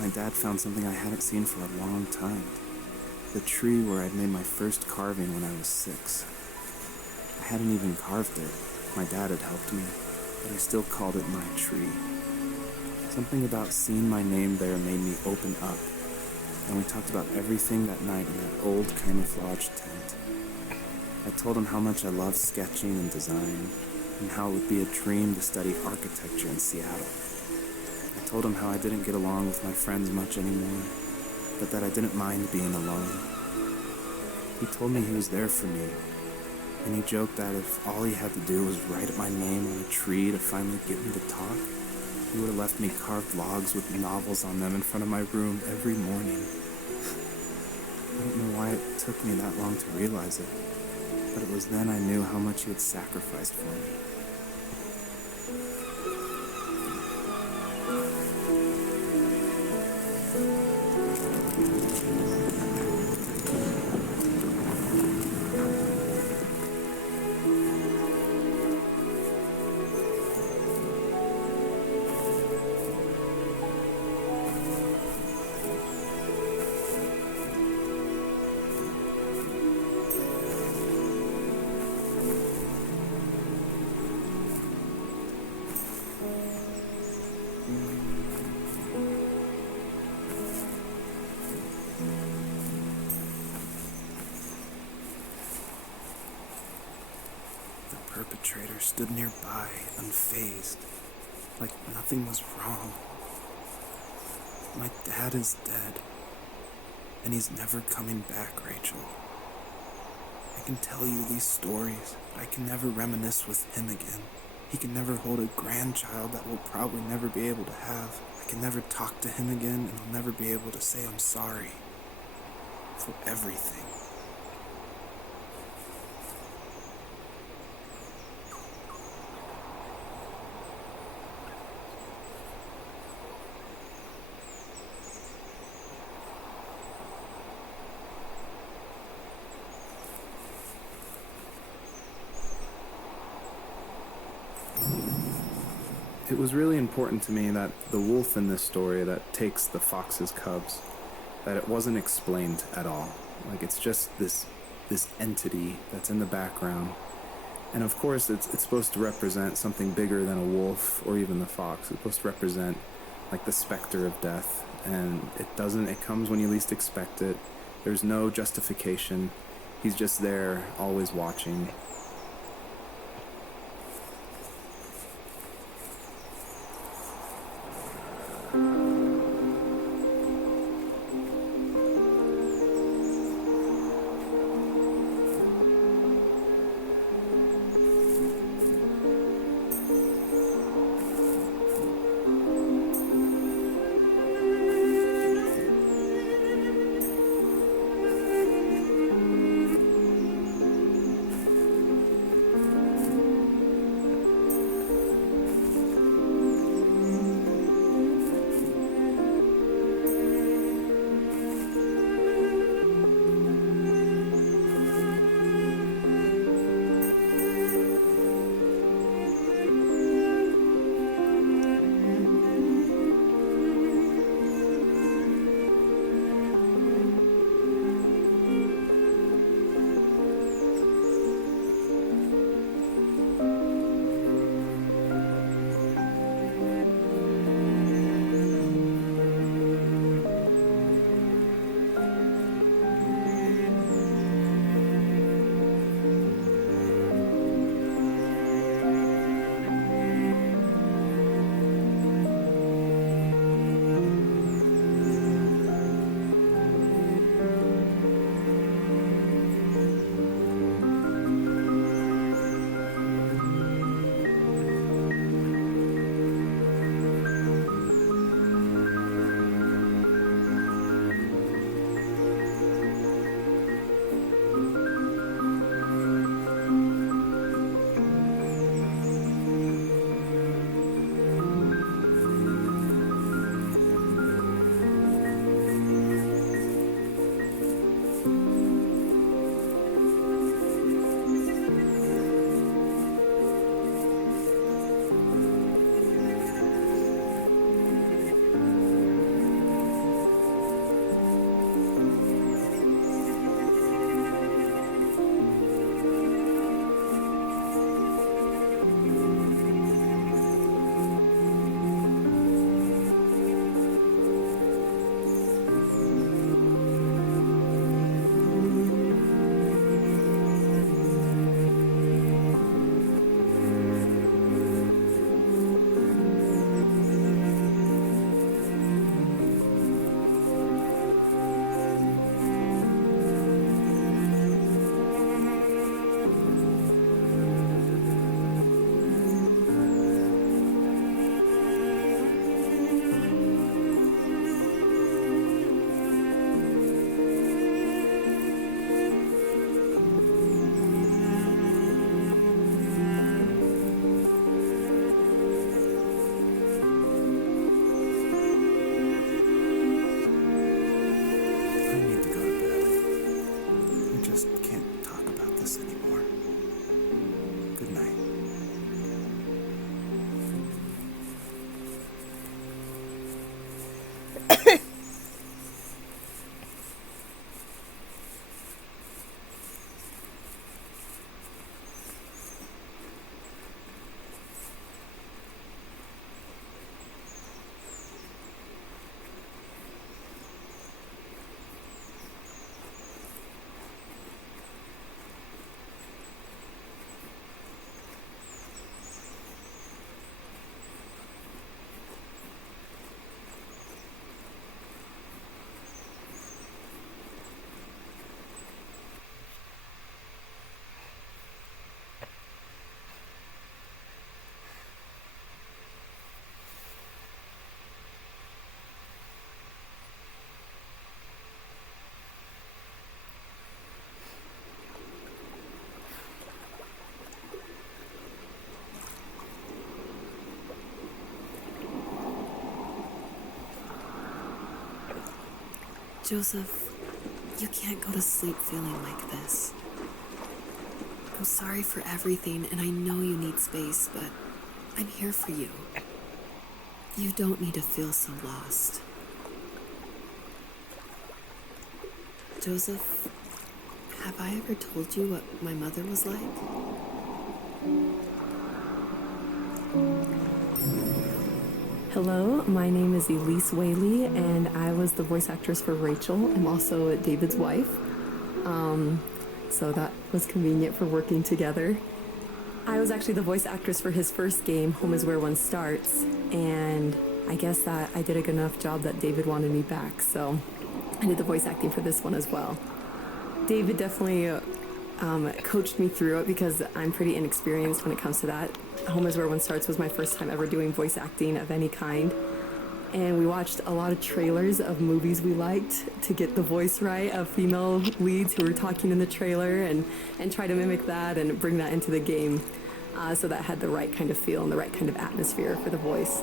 my dad found something I hadn't seen for a long time. The tree where I'd made my first carving when I was 6. I hadn't even carved it. My dad had helped me, but I still called it my tree. Something about seeing my name there made me open up, and we talked about everything that night in that old camouflage tent. I told him how much I loved sketching and design, and how it would be a dream to study architecture in Seattle. I told him how I didn't get along with my friends much anymore, but that I didn't mind being alone. He told me he was there for me, and he joked that if all he had to do was write my name on a tree to finally get me to talk, he would have left me carved logs with novels on them in front of my room every morning. I don't know why it took me that long to realize it, but it was then I knew how much he had sacrificed for me. The perpetrator stood nearby, unfazed, like nothing was wrong. My dad is dead, and he's never coming back, Rachel. I can tell you these stories, but I can never reminisce with him again. He can never hold a grandchild that we'll probably never be able to have. I can never talk to him again, and I'll never be able to say I'm sorry for everything. It was really important to me that the wolf in this story that takes the fox's cubs, that it wasn't explained at all. Like, it's just this entity that's in the background. And of course, it's supposed to represent something bigger than a wolf or even the fox. It's supposed to represent, like, the specter of death. And it comes when you least expect it. There's no justification. He's just there, always watching. Joseph, you can't go to sleep feeling like this. I'm sorry for everything, and I know you need space, but I'm here for you. You don't need to feel so lost. Joseph, have I ever told you what my mother was like? Hello, my name is Elise Whaley, and I was the voice actress for Rachel. I'm also David's wife, so that was convenient for working together. I was actually the voice actress for his first game, Home is Where One Starts, and I guess that I did a good enough job that David wanted me back, so I did the voice acting for this one as well. David definitely coached me through it because I'm pretty inexperienced when it comes to that. Home is Where One Starts was my first time ever doing voice acting of any kind. And we watched a lot of trailers of movies we liked to get the voice right of female leads who were talking in the trailer and try to mimic that and bring that into the game. So that had the right kind of feel and the right kind of atmosphere for the voice.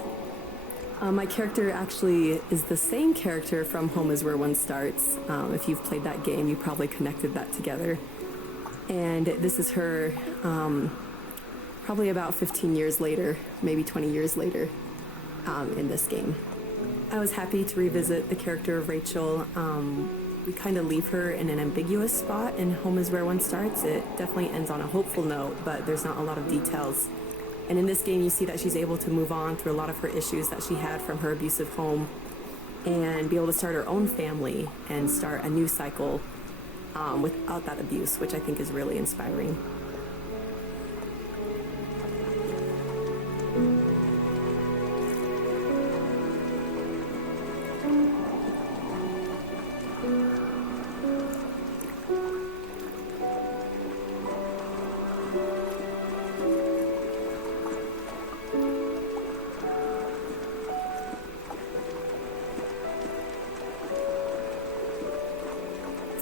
My character actually is the same character from Home is Where One Starts. If you've played that game, you probably connected that together. And this is her probably about 15 years later, maybe 20 years later in this game. I was happy to revisit the character of Rachel. We kind of leave her in an ambiguous spot in Home is Where One Starts. It definitely ends on a hopeful note, but there's not a lot of details. And in this game, you see that she's able to move on through a lot of her issues that she had from her abusive home and be able to start her own family and start a new cycle without that abuse, which I think is really inspiring.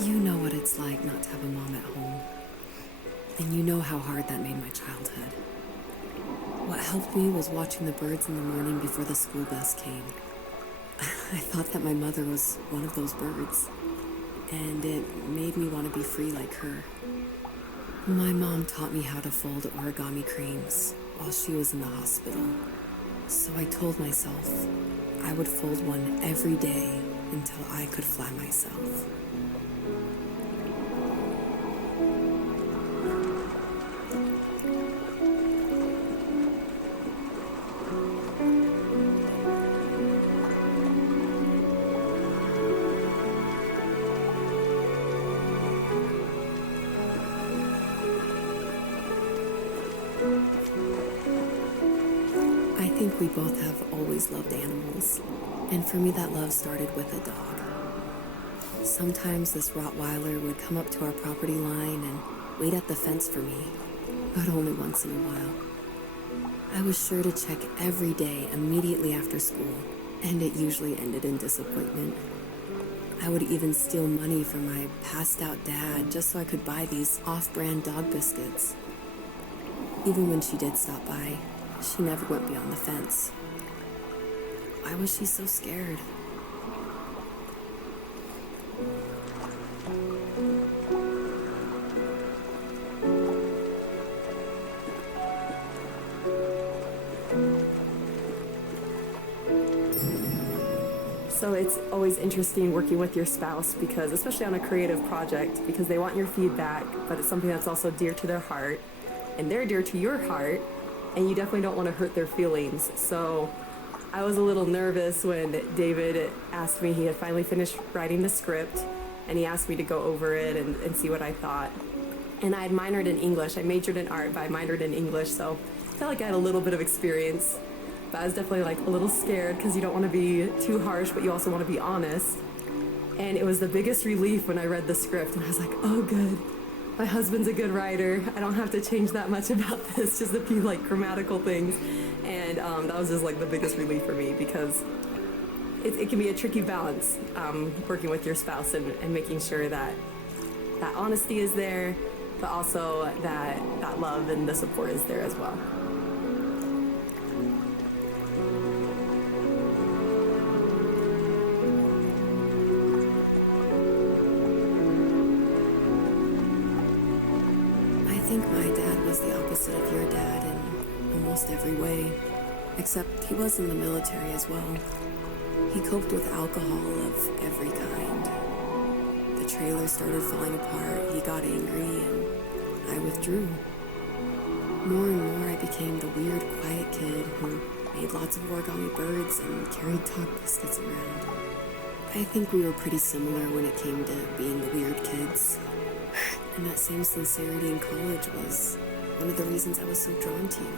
You know what it's like not to have a mom at home. And you know how hard that made my childhood. What helped me was watching the birds in the morning before the school bus came. I thought that my mother was one of those birds, and it made me want to be free like her. My mom taught me how to fold origami cranes while she was in the hospital. So I told myself I would fold one every day until I could fly myself. I think we both have always loved animals, and for me that love started with a dog. Sometimes this Rottweiler would come up to our property line and wait at the fence for me, but only once in a while. I was sure to check every day immediately after school, and it usually ended in disappointment. I would even steal money from my passed-out dad just so I could buy these off-brand dog biscuits. Even when she did stop by, she never went beyond the fence. Why was she so scared? So it's always interesting working with your spouse because, especially on a creative project, because they want your feedback, but it's something that's also dear to their heart, and they're dear to your heart, and you definitely don't want to hurt their feelings. So I was a little nervous when David asked me, he had finally finished writing the script, and he asked me to go over it and see what I thought. And I had minored in English. I majored in art, but I minored in English, so I felt like I had a little bit of experience. But I was definitely like a little scared because you don't want to be too harsh, but you also want to be honest. And it was the biggest relief when I read the script, and I was like, oh, good. My husband's a good writer. I don't have to change that much about this, just a few like grammatical things. And that was just like the biggest relief for me because it can be a tricky balance working with your spouse and making sure that that honesty is there, but also that love and the support is there as well. I think my dad was the opposite of your dad in almost every way, except he was in the military as well. He coped with alcohol of every kind. The trailer started falling apart, he got angry, and I withdrew. More and more I became the weird, quiet kid who made lots of origami birds and carried talk biscuits around. I think we were pretty similar when it came to being the weird kids. And that same sincerity in college was one of the reasons I was so drawn to you.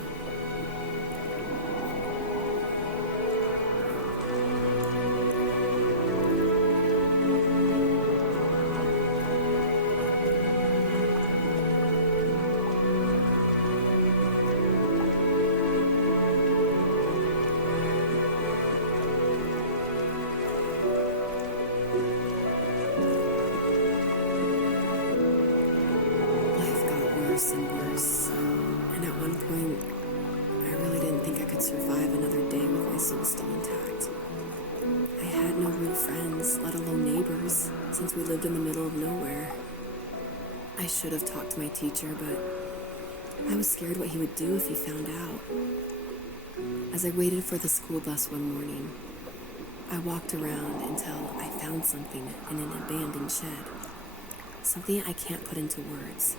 Life got worse and worse, and at one point, I really didn't think I could survive another day with my soul still intact. I had no real friends, let alone neighbors, since we lived in the middle of nowhere. I should have talked to my teacher, but I was scared what he would do if he found out. As I waited for the school bus one morning, I walked around until I found something in an abandoned shed. Something I can't put into words.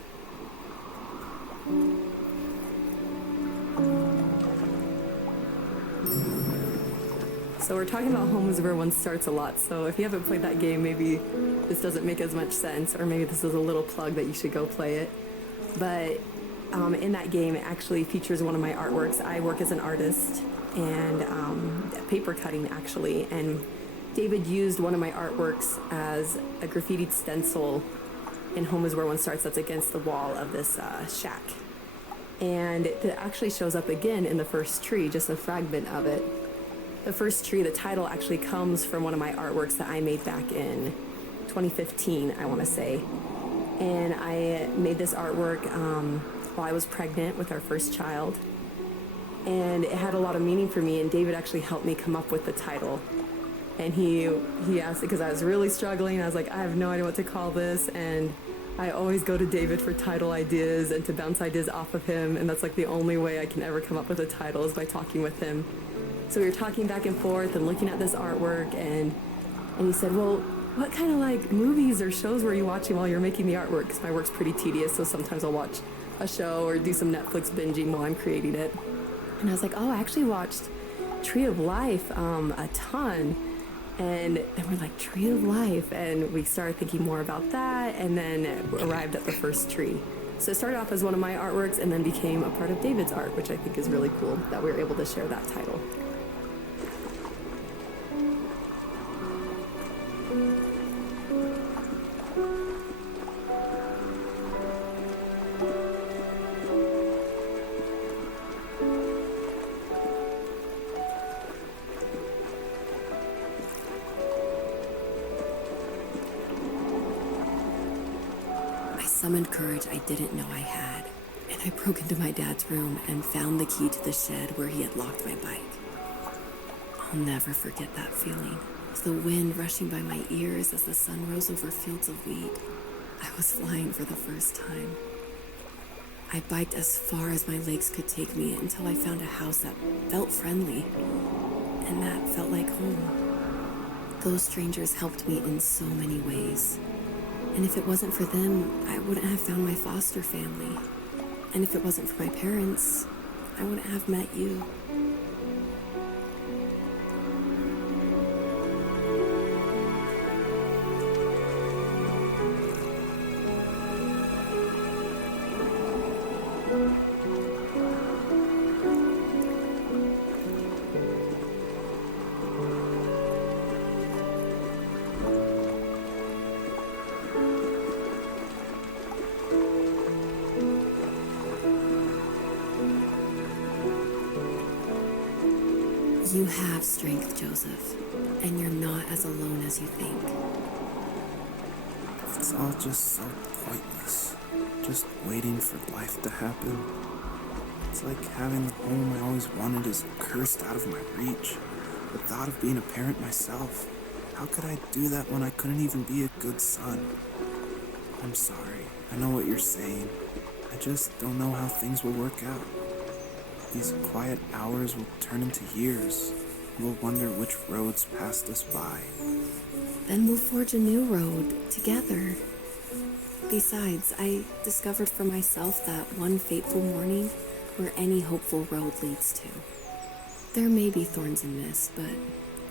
So we're talking about homes where one starts a lot, so if you haven't played that game, maybe this doesn't make as much sense, or maybe this is a little plug that you should go play it. But in that game, it actually features one of my artworks. I work as an artist and paper cutting, actually, and David used one of my artworks as a graffitied stencil in Home is Where One Starts that's against the wall of this shack. And it actually shows up again in the first tree, just a fragment of it. The first tree, the title actually comes from one of my artworks that I made back in 2015, I want to say. And I made this artwork while I was pregnant with our first child. And it had a lot of meaning for me, and David actually helped me come up with the title. And he asked it because I was really struggling. I was like, I have no idea what to call this, and I always go to David for title ideas and to bounce ideas off of him, and that's like the only way I can ever come up with a title is by talking with him. So we were talking back and forth and looking at this artwork, and he said, well, what kind of like movies or shows were you watching while you're making the artwork? Because my work's pretty tedious, so sometimes I'll watch a show or do some Netflix binging while I'm creating it. And I was like, oh, I actually watched Tree of Life a ton. And then we're like, Tree of Life, and we started thinking more about that, and then arrived at the first tree. So it started off as one of my artworks and then became a part of David's art, which I think is really cool that we were able to share that title. Summoned courage I didn't know I had, and I broke into my dad's room and found the key to the shed where he had locked my bike. I'll never forget that feeling. It was the wind rushing by my ears as the sun rose over fields of wheat. I was flying for the first time. I biked as far as my legs could take me until I found a house that felt friendly, and that felt like home. Those strangers helped me in so many ways. And if it wasn't for them, I wouldn't have found my foster family. And if it wasn't for my parents, I wouldn't have met you. You have strength, Joseph, and you're not as alone as you think. It's all just so pointless. Just waiting for life to happen. It's like having the home I always wanted is cursed out of my reach. The thought of being a parent myself. How could I do that when I couldn't even be a good son? I'm sorry. I know what you're saying. I just don't know how things will work out. These quiet hours will turn into years. We'll wonder which roads passed us by. Then we'll forge a new road together. Besides, I discovered for myself that one fateful morning where any hopeful road leads to. There may be thorns in this, but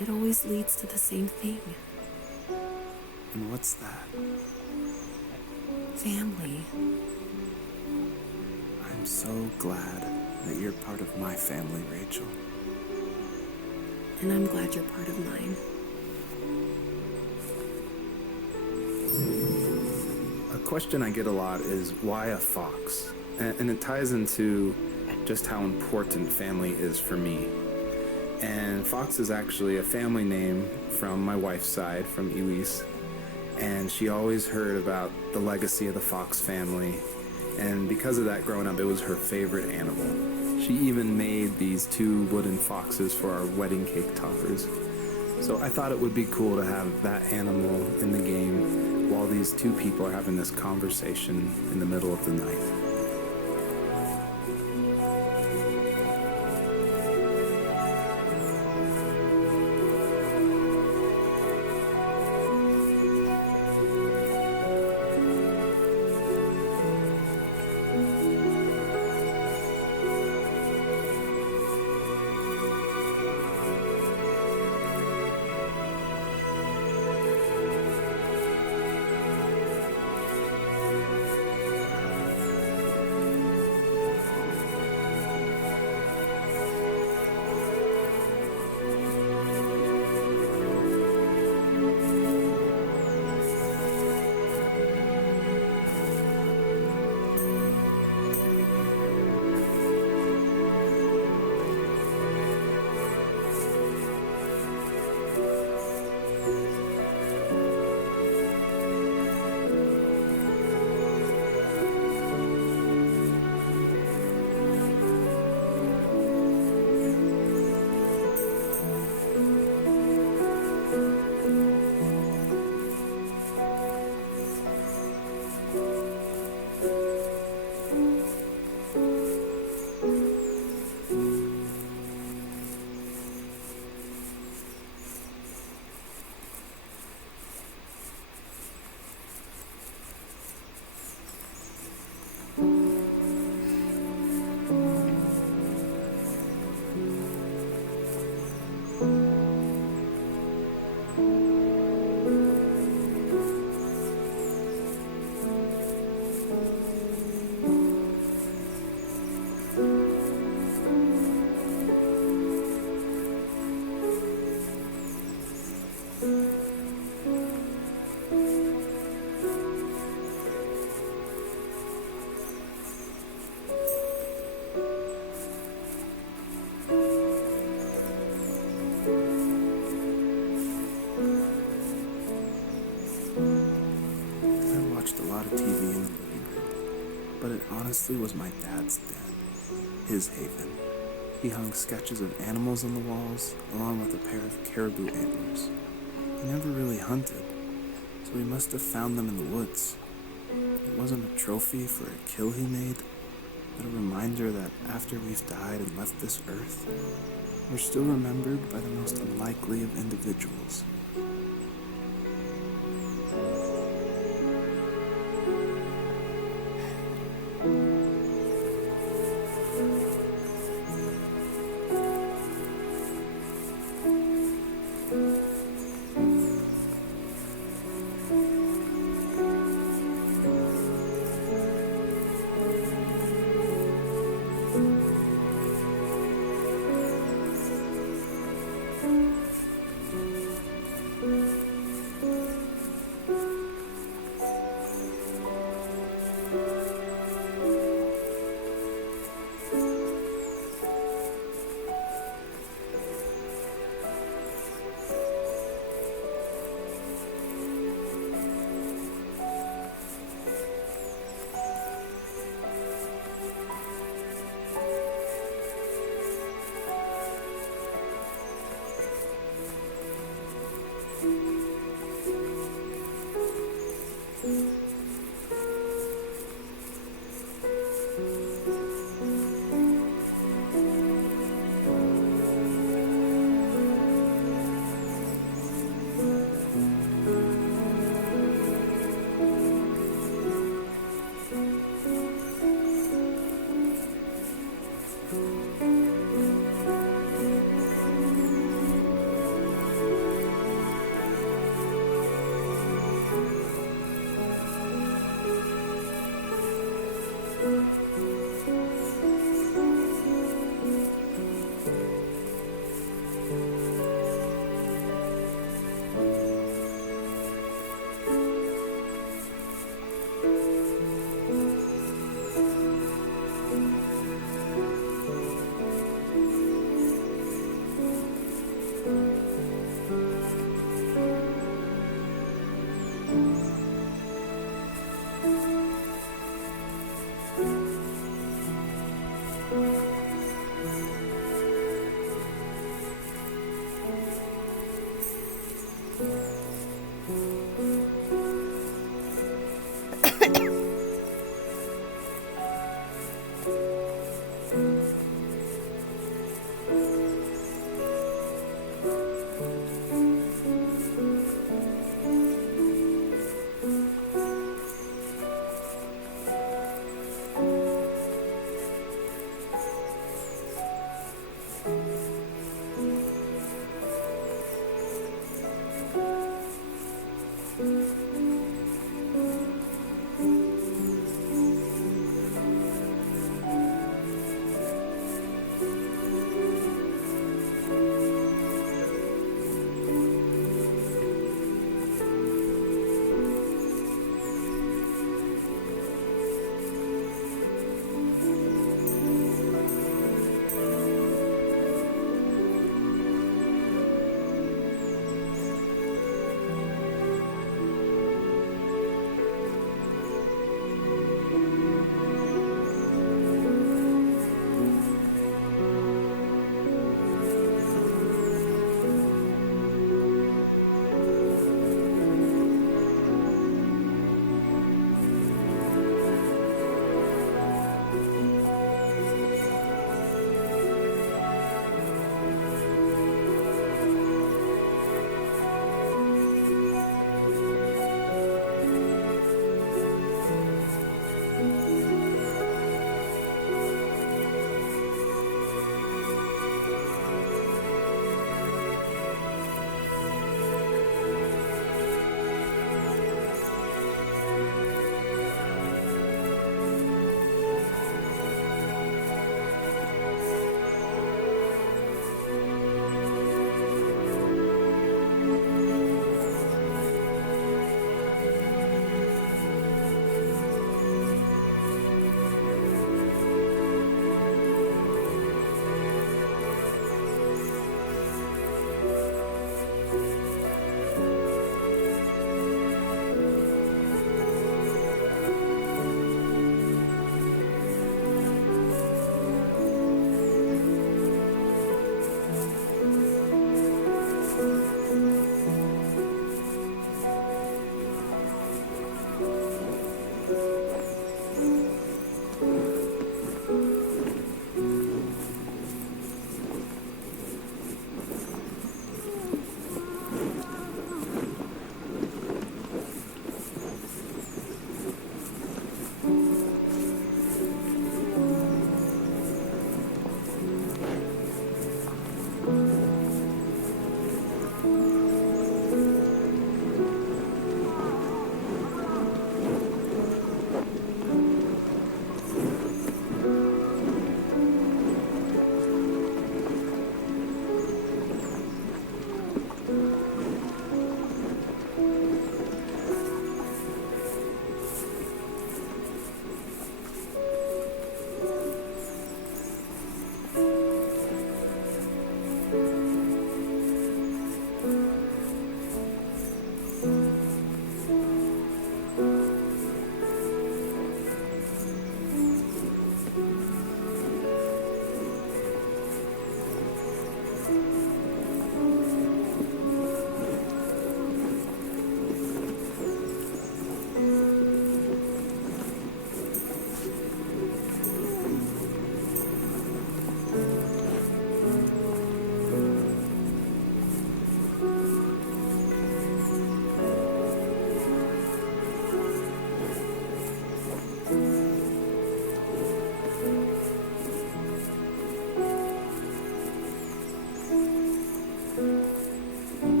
it always leads to the same thing. And what's that? Family. I'm so glad that you're part of my family, Rachel. And I'm glad you're part of mine. A question I get a lot is why a fox? And it ties into just how important family is for me. And Fox is actually a family name from my wife's side, from Elise. And she always heard about the legacy of the Fox family. And because of that, growing up, it was her favorite animal. She even made these 2 wooden foxes for our wedding cake toppers. So I thought it would be cool to have that animal in the game while these 2 people are having this conversation in the middle of the night. Honestly was my dad's den, his haven. He hung sketches of animals on the walls, along with a pair of caribou antlers. He never really hunted, so he must have found them in the woods. It wasn't a trophy for a kill he made, but a reminder that after we've died and left this earth, we're still remembered by the most unlikely of individuals.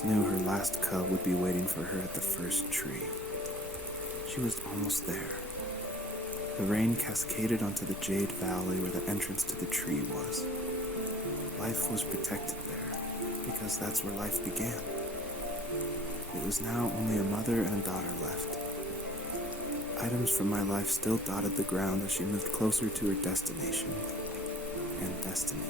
Alice knew her last cub would be waiting for her at the first tree. She was almost there. The rain cascaded onto the Jade Valley where the entrance to the tree was. Life was protected there, because that's where life began. It was now only a mother and a daughter left. Items from my life still dotted the ground as she moved closer to her destination and destiny.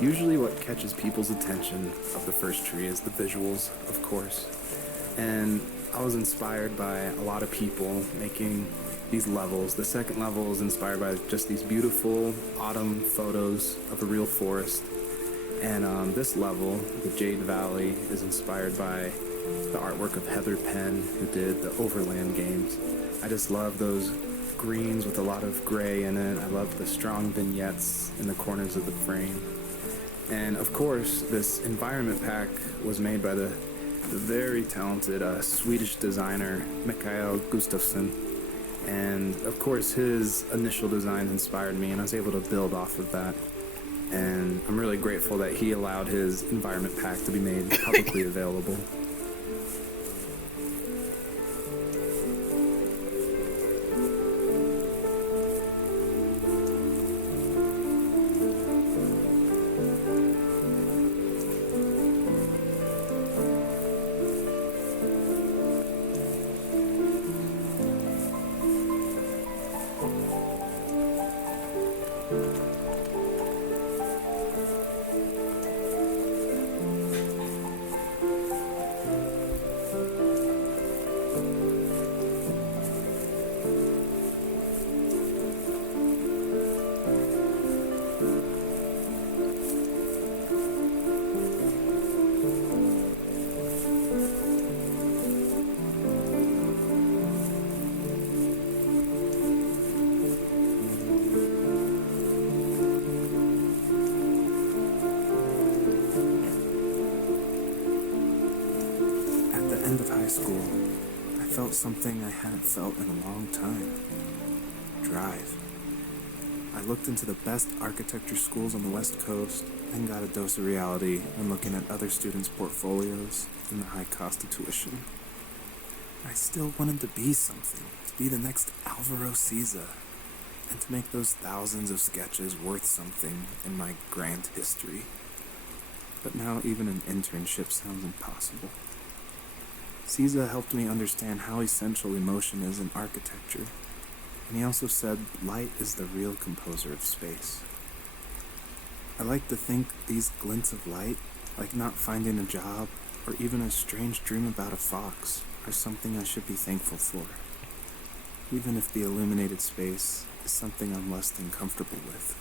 Usually what catches people's attention of the first tree is the visuals, of course. And I was inspired by a lot of people making these levels. The second level is inspired by just these beautiful autumn photos of a real forest. And this level, the Jade Valley, is inspired by the artwork of Heather Penn, who did the Overland games. I just love those greens with a lot of gray in it. I love the strong vignettes in the corners of the frame. And of course, this environment pack was made by the very talented Swedish designer Mikael Gustafsson. And of course, his initial design inspired me, and I was able to build off of that. And I'm really grateful that he allowed his environment pack to be made publicly available. End of high school, I felt something I hadn't felt in a long time. Drive. I looked into the best architecture schools on the West Coast and got a dose of reality when looking at other students' portfolios and the high cost of tuition. I still wanted to be something, to be the next Alvaro Siza, and to make those thousands of sketches worth something in my grand history. But now even an internship sounds impossible. Siza helped me understand how essential emotion is in architecture, and he also said light is the real composer of space. I like to think these glints of light, like not finding a job or even a strange dream about a fox, are something I should be thankful for, even if the illuminated space is something I'm less than comfortable with.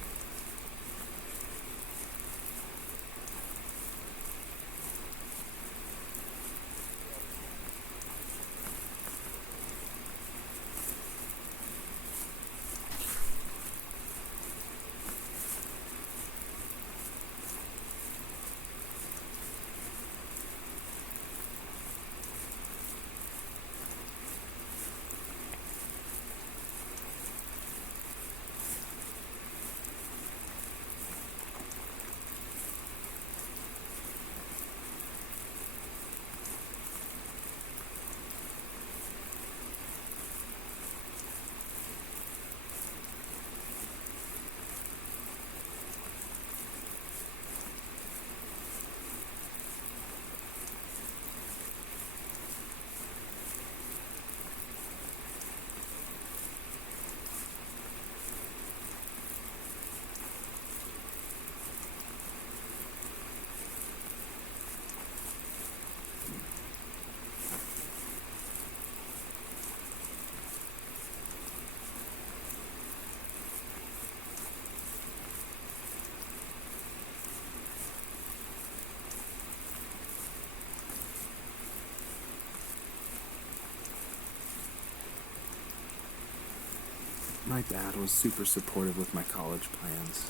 My dad was super supportive with my college plans.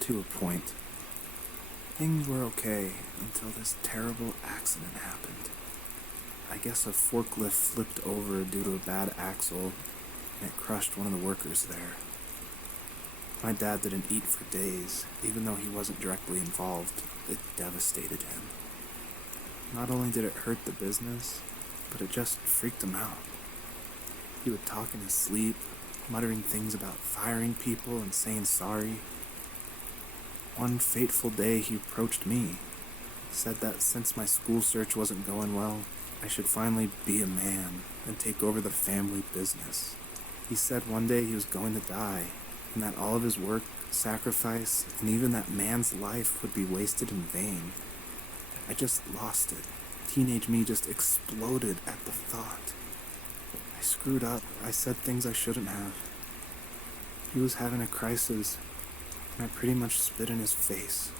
To a point. Things were okay until this terrible accident happened. I guess a forklift flipped over due to a bad axle, and it crushed one of the workers there. My dad didn't eat for days, even though he wasn't directly involved. It devastated him. Not only did it hurt the business, but it just freaked him out. He would talk in his sleep, muttering things about firing people and saying sorry. One fateful day he approached me, said that since my school search wasn't going well, I should finally be a man and take over the family business. He said one day he was going to die, and that all of his work, sacrifice, and even that man's life would be wasted in vain. I just lost it. Teenage me just exploded at the thought. I screwed up. I said things I shouldn't have. He was having a crisis, and I pretty much spit in his face.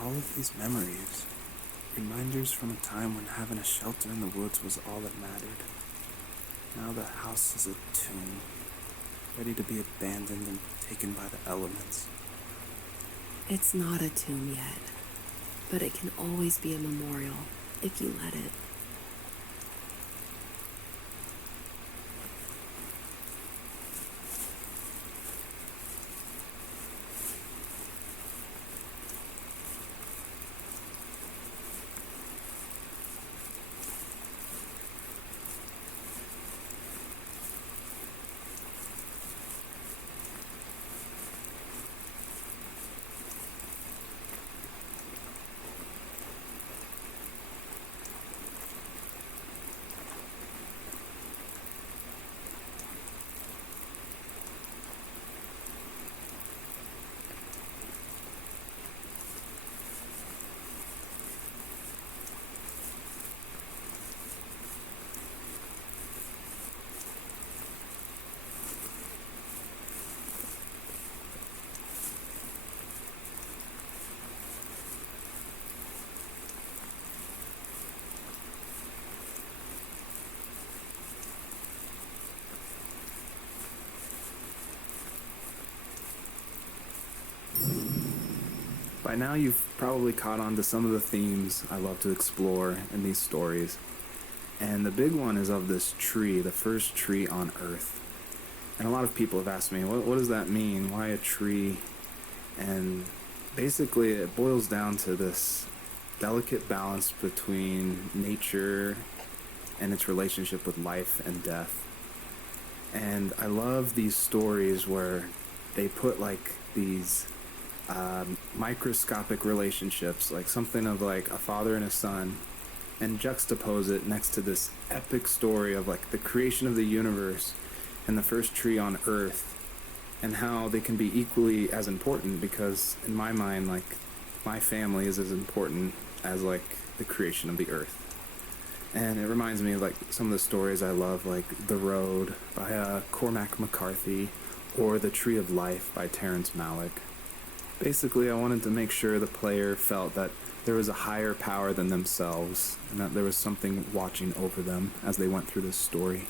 All of these memories, reminders from a time when having a shelter in the woods was all that mattered. Now the house is a tomb, ready to be abandoned and taken by the elements. It's not a tomb yet, but it can always be a memorial if you let it. By now you've probably caught on to some of the themes I love to explore in these stories. And the big one is of this tree, the first tree on Earth. And a lot of people have asked me, what does that mean? Why a tree? And basically it boils down to this delicate balance between nature and its relationship with life and death. And I love these stories where they put like these microscopic relationships, like something of like a father and a son, and juxtapose it next to this epic story of like the creation of the universe and the first tree on Earth, and how they can be equally as important, because in my mind, like, my family is as important as like the creation of the earth. And it reminds me of like some of the stories I love, like The Road by Cormac McCarthy, or The Tree of Life by Terrence Malick. Basically, I wanted to make sure the player felt that there was a higher power than themselves, and that there was something watching over them as they went through this story.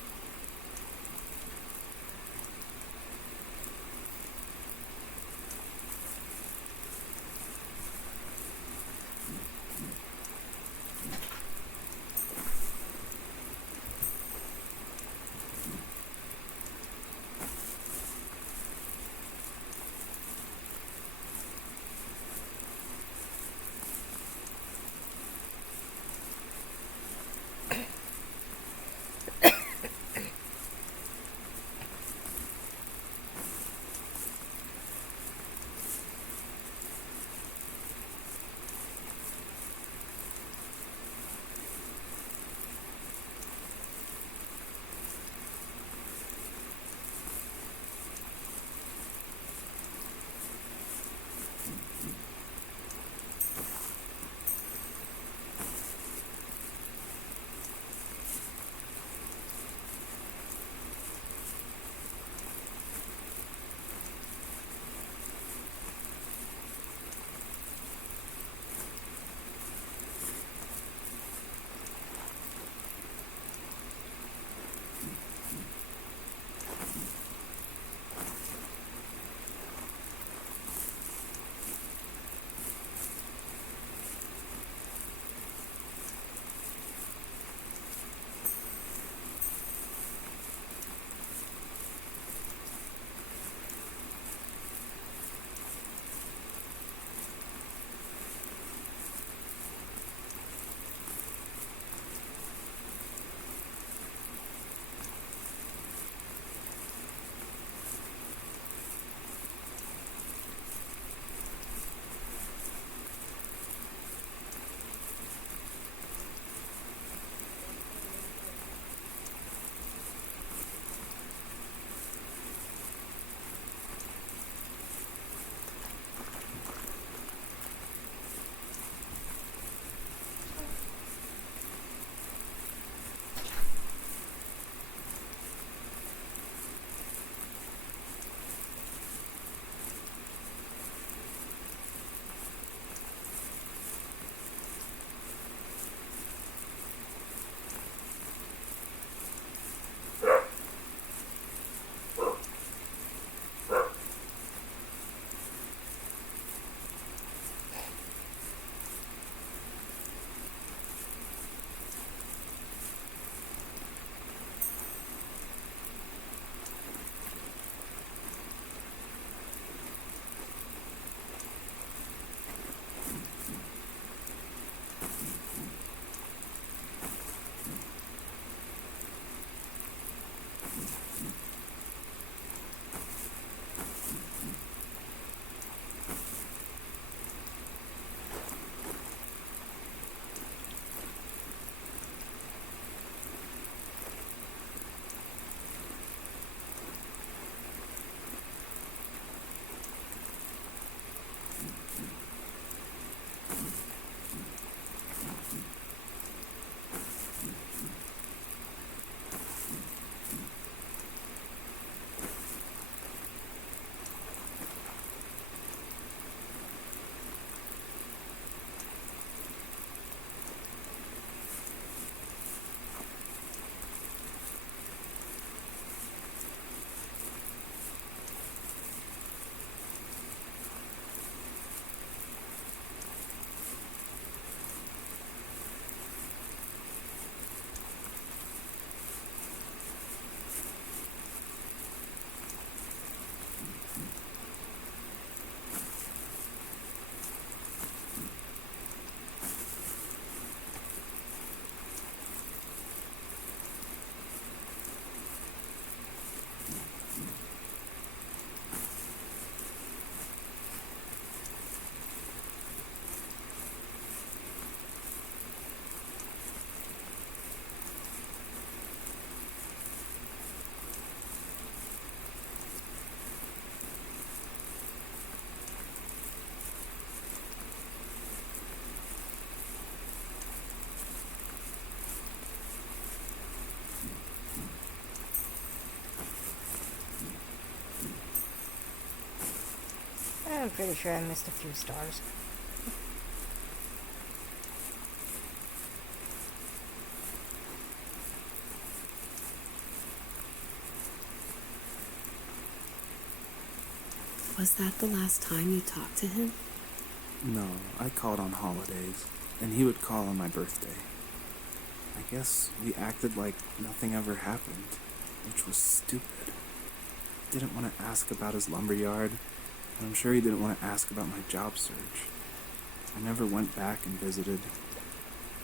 I'm pretty sure I missed a few stars. Was that the last time you talked to him? No, I called on holidays, and he would call on my birthday. I guess we acted like nothing ever happened, which was stupid. Didn't want to ask about his lumberyard, and I'm sure he didn't want to ask about my job search. I never went back and visited.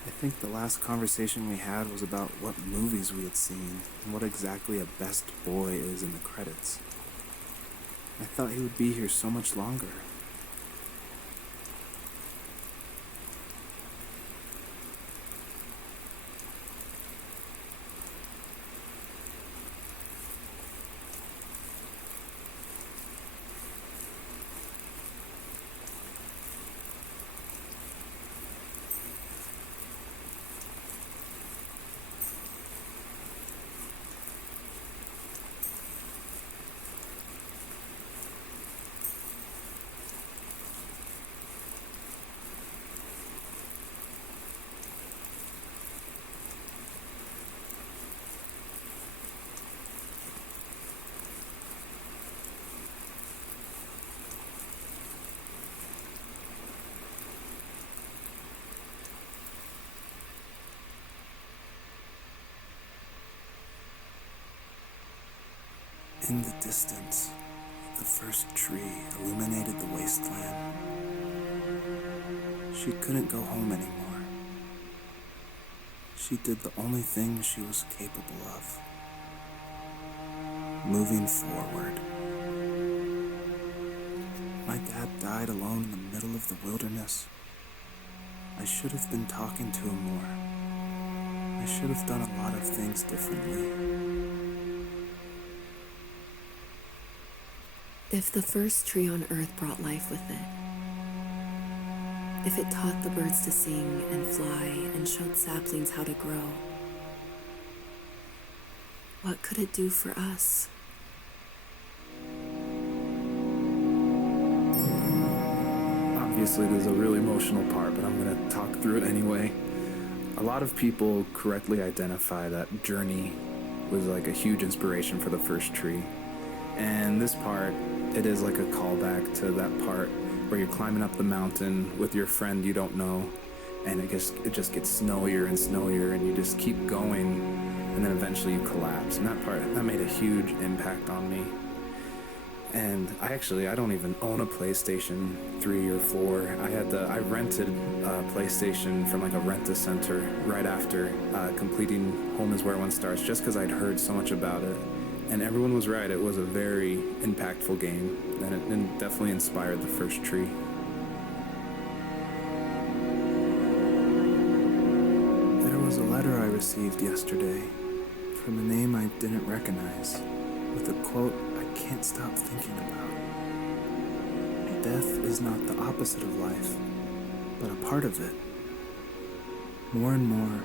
I think the last conversation we had was about what movies we had seen and what exactly a best boy is in the credits. I thought he would be here so much longer. In the distance, the first tree illuminated the wasteland. She couldn't go home anymore. She did the only thing she was capable of. Moving forward. My dad died alone in the middle of the wilderness. I should have been talking to him more. I should have done a lot of things differently. If the first tree on Earth brought life with it, if it taught the birds to sing and fly and showed saplings how to grow, what could it do for us? Obviously, there's a really emotional part, but I'm going to talk through it anyway. A lot of people correctly identify that Journey was like a huge inspiration for the first tree. And this part, it is like a callback to that part where you're climbing up the mountain with your friend you don't know, and it just gets snowier and snowier, and you just keep going, and then eventually you collapse. And that part, that made a huge impact on me. And I don't even own a PlayStation 3 or 4. I rented a PlayStation from like a rent-a-center right after completing Home is Where One Starts, just because I'd heard so much about it. And everyone was right, it was a very impactful game, and it definitely inspired the first tree. There was a letter I received yesterday from a name I didn't recognize, with a quote I can't stop thinking about. Death is not the opposite of life, but a part of it. More and more,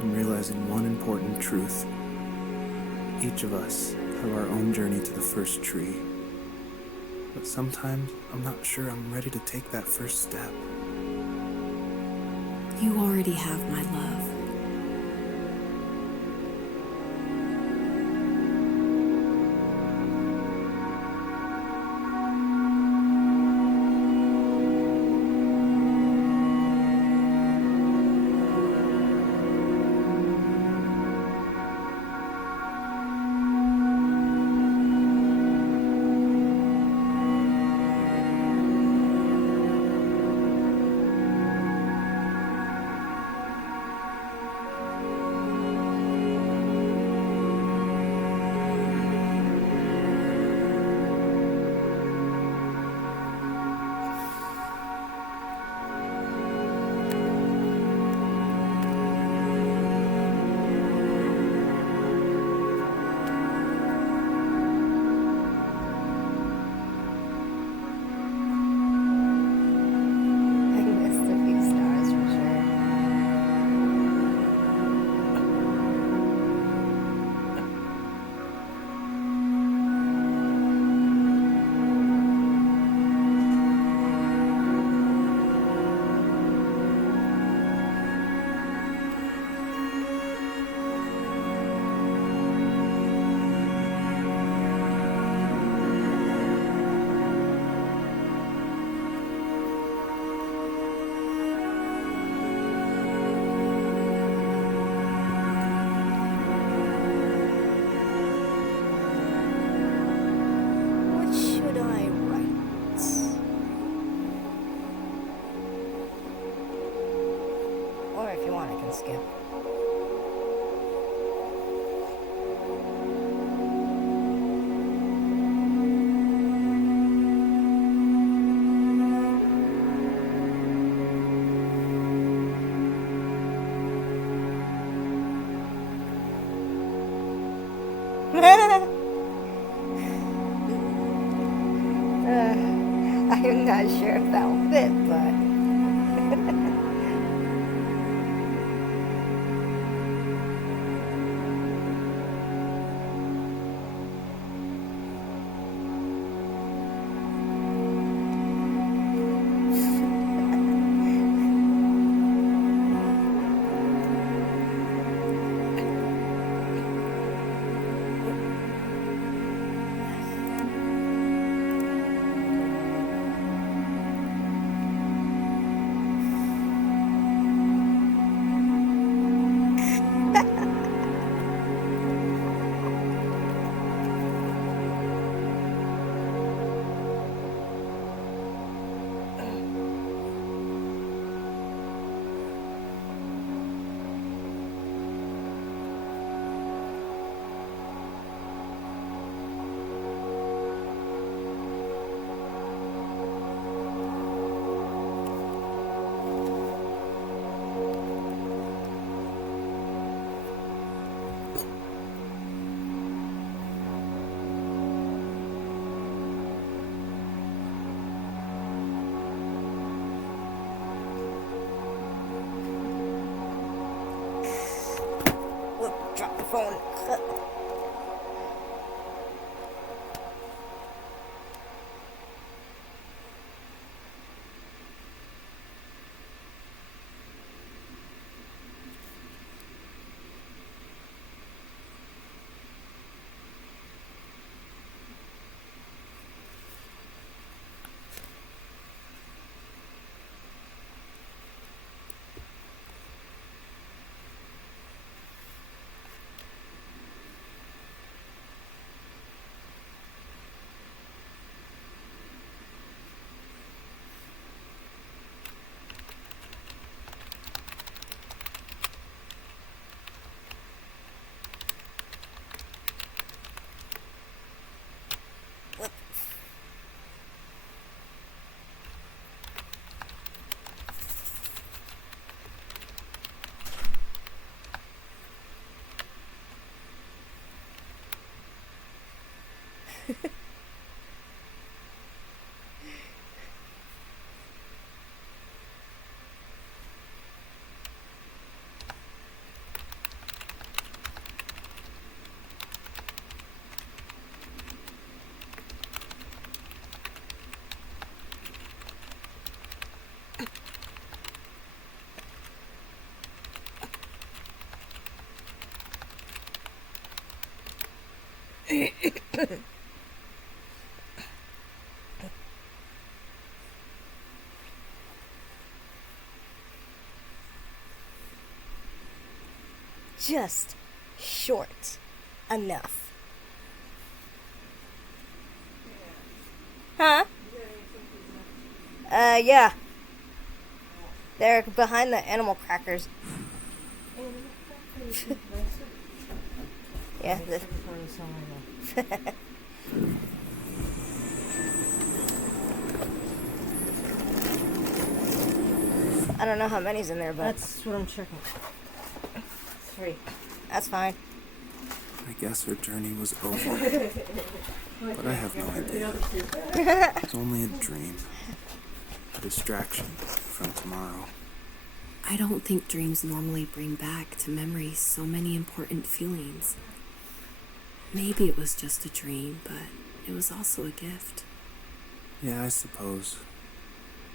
I'm realizing one important truth. Each of us have our own journey to the first tree. But sometimes I'm not sure I'm ready to take that first step. You already have my love. one I can skip. I'm not sure if that'll fit, but... Look, drop the phone. Just short enough. Huh? Yeah. They're behind the animal crackers. Yeah. I don't know how many's in there, but... That's what I'm checking. 3. That's fine. I guess her journey was over. But I have no idea. It's only a dream. A distraction from tomorrow. I don't think dreams normally bring back to memory so many important feelings. Maybe it was just a dream, but it was also a gift. Yeah, I suppose.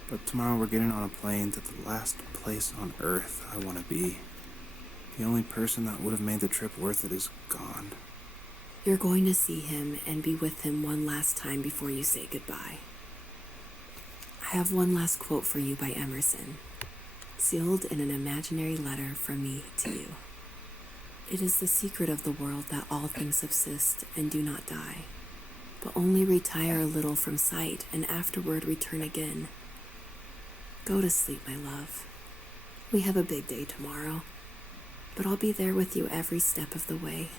But tomorrow we're getting on a plane to the last place on Earth I want to be. The only person that would have made the trip worth it is gone. You're going to see him and be with him one last time before you say goodbye. I have one last quote for you by Emerson, sealed in an imaginary letter from me to you. It is the secret of the world that all things subsist and do not die, but only retire a little from sight and afterward return again. Go to sleep, my love. We have a big day tomorrow, but I'll be there with you every step of the way.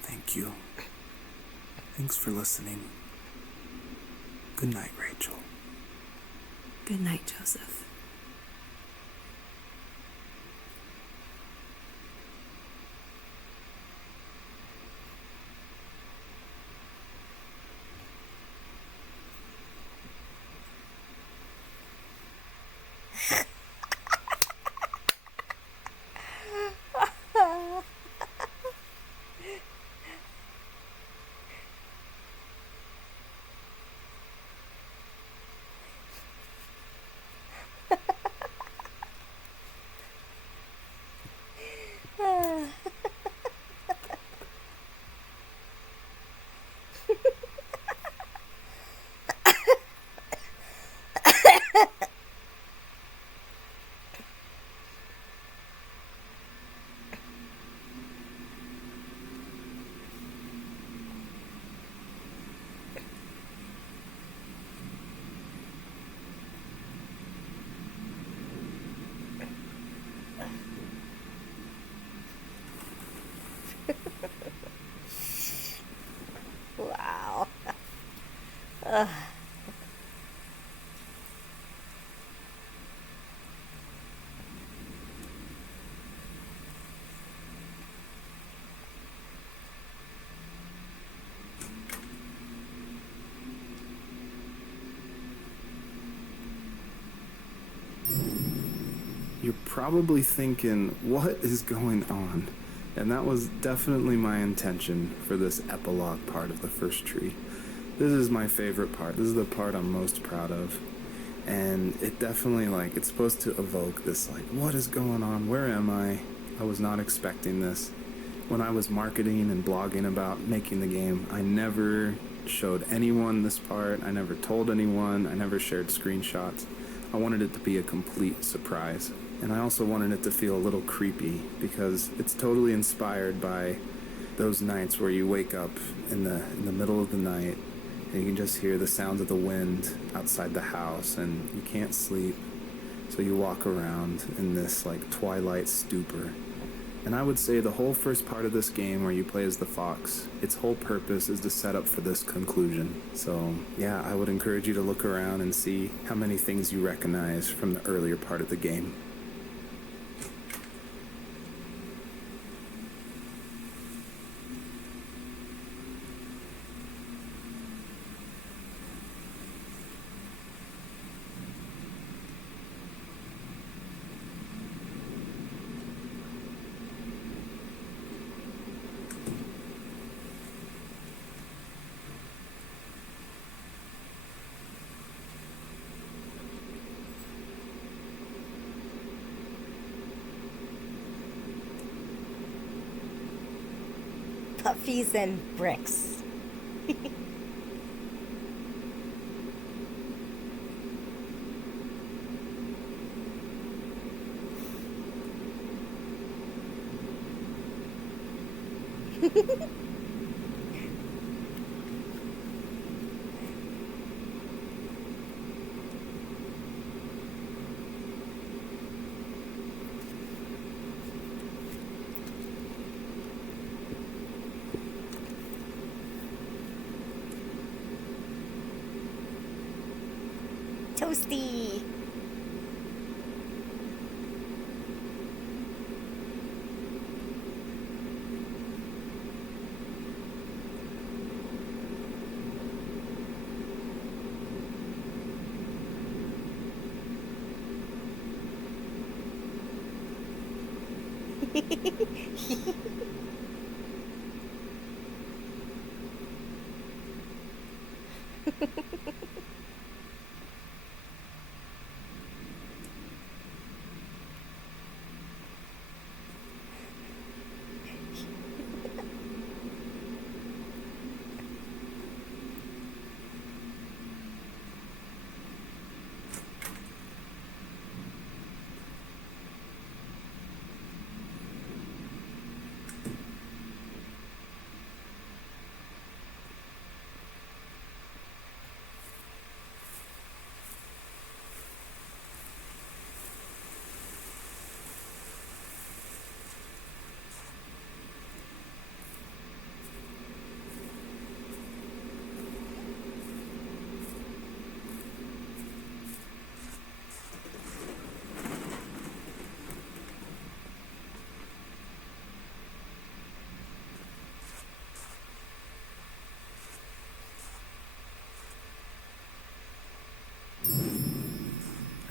Thank you. Thanks for listening. Good night, Rachel. Good night, Joseph. Wow. You're probably thinking, what is going on? And that was definitely my intention for this epilogue part of the first tree. This is my favorite part. This is the part I'm most proud of. And it definitely, it's supposed to evoke this, what is going on? Where am I? I was not expecting this. When I was marketing and blogging about making the game, I never showed anyone this part. I never told anyone. I never shared screenshots. I wanted it to be a complete surprise. And I also wanted it to feel a little creepy because it's totally inspired by those nights where you wake up in the middle of the night and you can just hear the sounds of the wind outside the house and you can't sleep. So you walk around in this twilight stupor. And I would say the whole first part of this game where you play as the fox, its whole purpose is to set up for this conclusion. So yeah, I would encourage you to look around and see how many things you recognize from the earlier part of the game. Puppies and bricks. Toasty.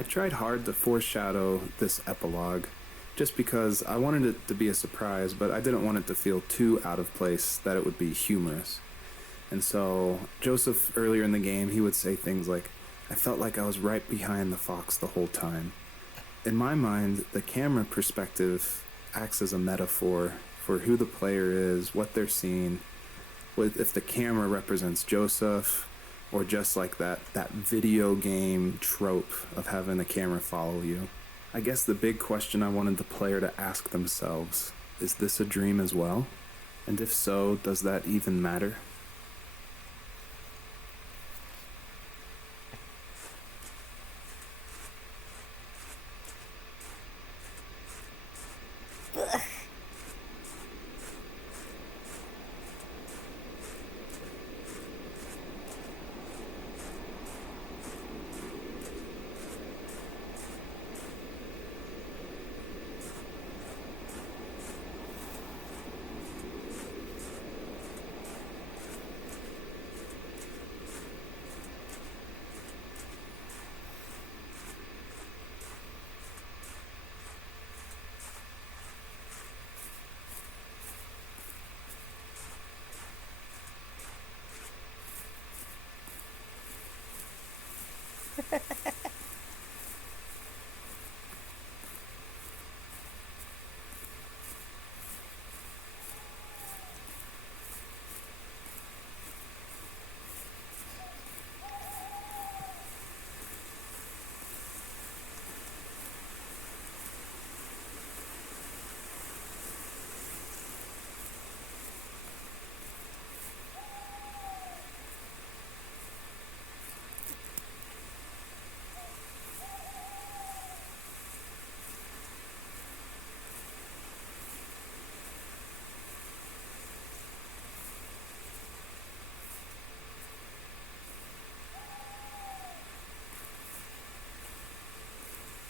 I tried hard to foreshadow this epilogue, just because I wanted it to be a surprise, but I didn't want it to feel too out of place that it would be humorous. And so, Joseph, earlier in the game, he would say things like, I felt like I was right behind the fox the whole time. In my mind, the camera perspective acts as a metaphor for who the player is, what they're seeing, if the camera represents Joseph, or just like that video game trope of having the camera follow you. I guess the big question I wanted the player to ask themselves, is this a dream as well? And if so, does that even matter?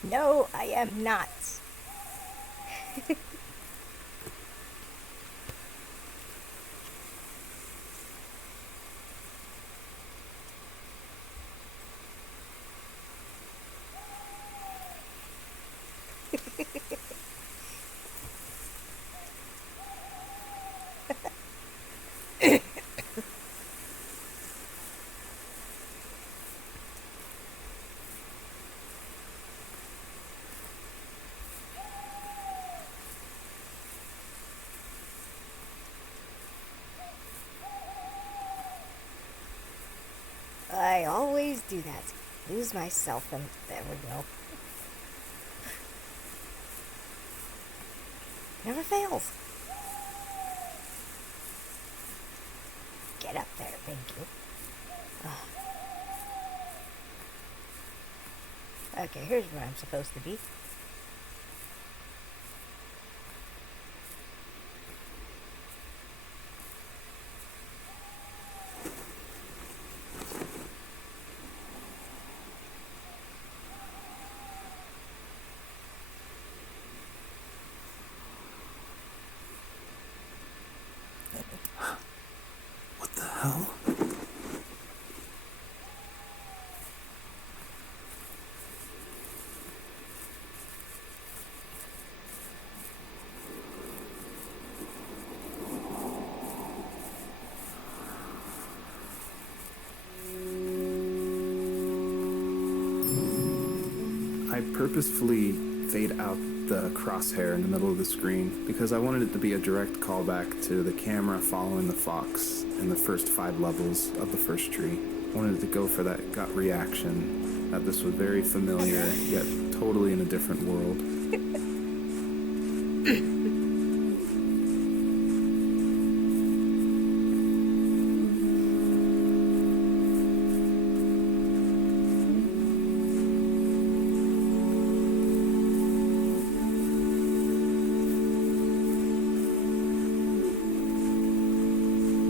No, I am not. I always do that. Lose myself and there we go. Never fails. Get up there, thank you. Okay, here's where I'm supposed to be. What the hell? I purposefully fade out the crosshair in the middle of the screen because I wanted it to be a direct callback to the camera following the fox in the first 5 levels of the first tree. I wanted it to go for that gut reaction that this was very familiar, yet totally in a different world.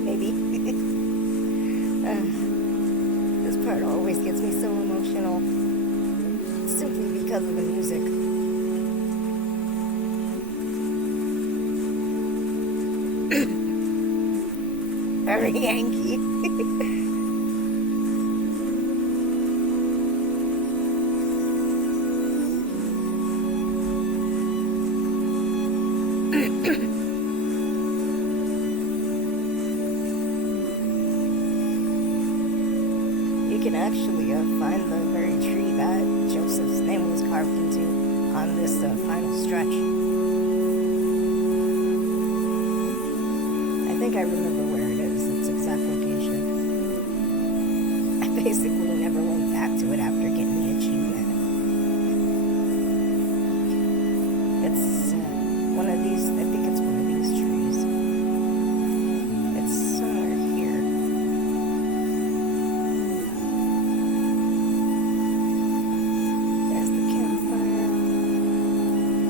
Maybe. This part always gets me so emotional. Simply because of the music. Very Yankee. can actually find the very tree that Joseph's name was carved into on this final stretch. I think I remember where it is, its exact location. I basically never went back to it after getting the achievement. It's one of these, I think it's one of these trees. It's somewhere here. There's the campfire.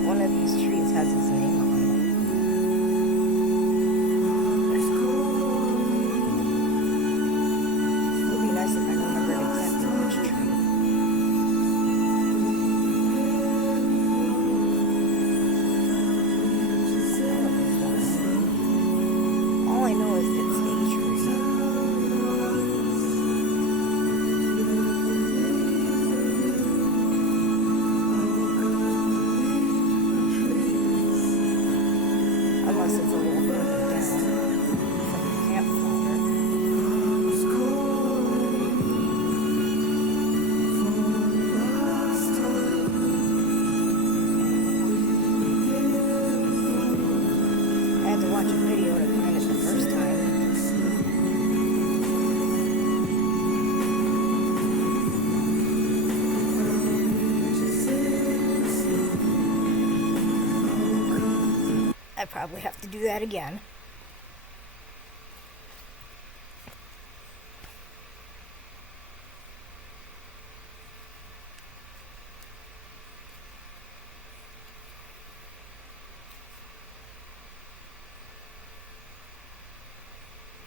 One of these trees has his name on it. It would be nice if I remembered exactly which tree. All I know is it's a tree. Unless it's a little further down from the campfire. I had to watch a video to find it the first time. I probably have to do that again.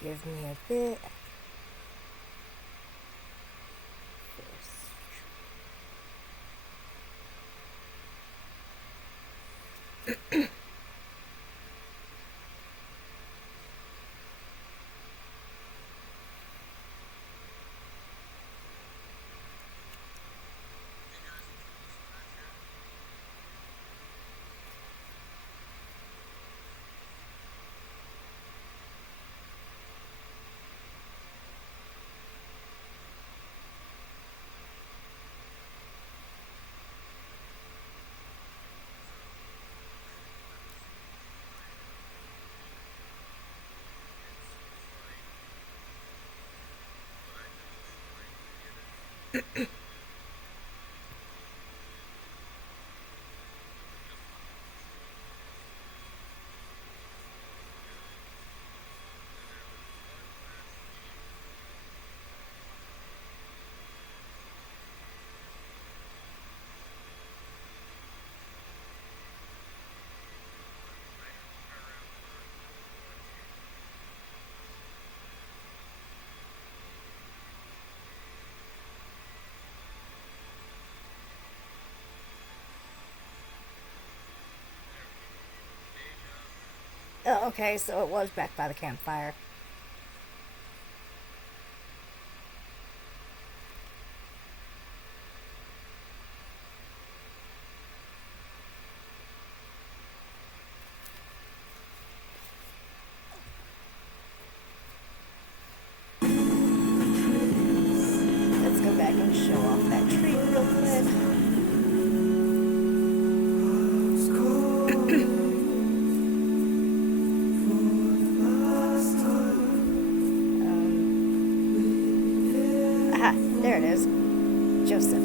Give me a bit. Oh, okay, so it was back by the campfire. Let's go back and show off that tree real quick. Aha, there it is. Joseph.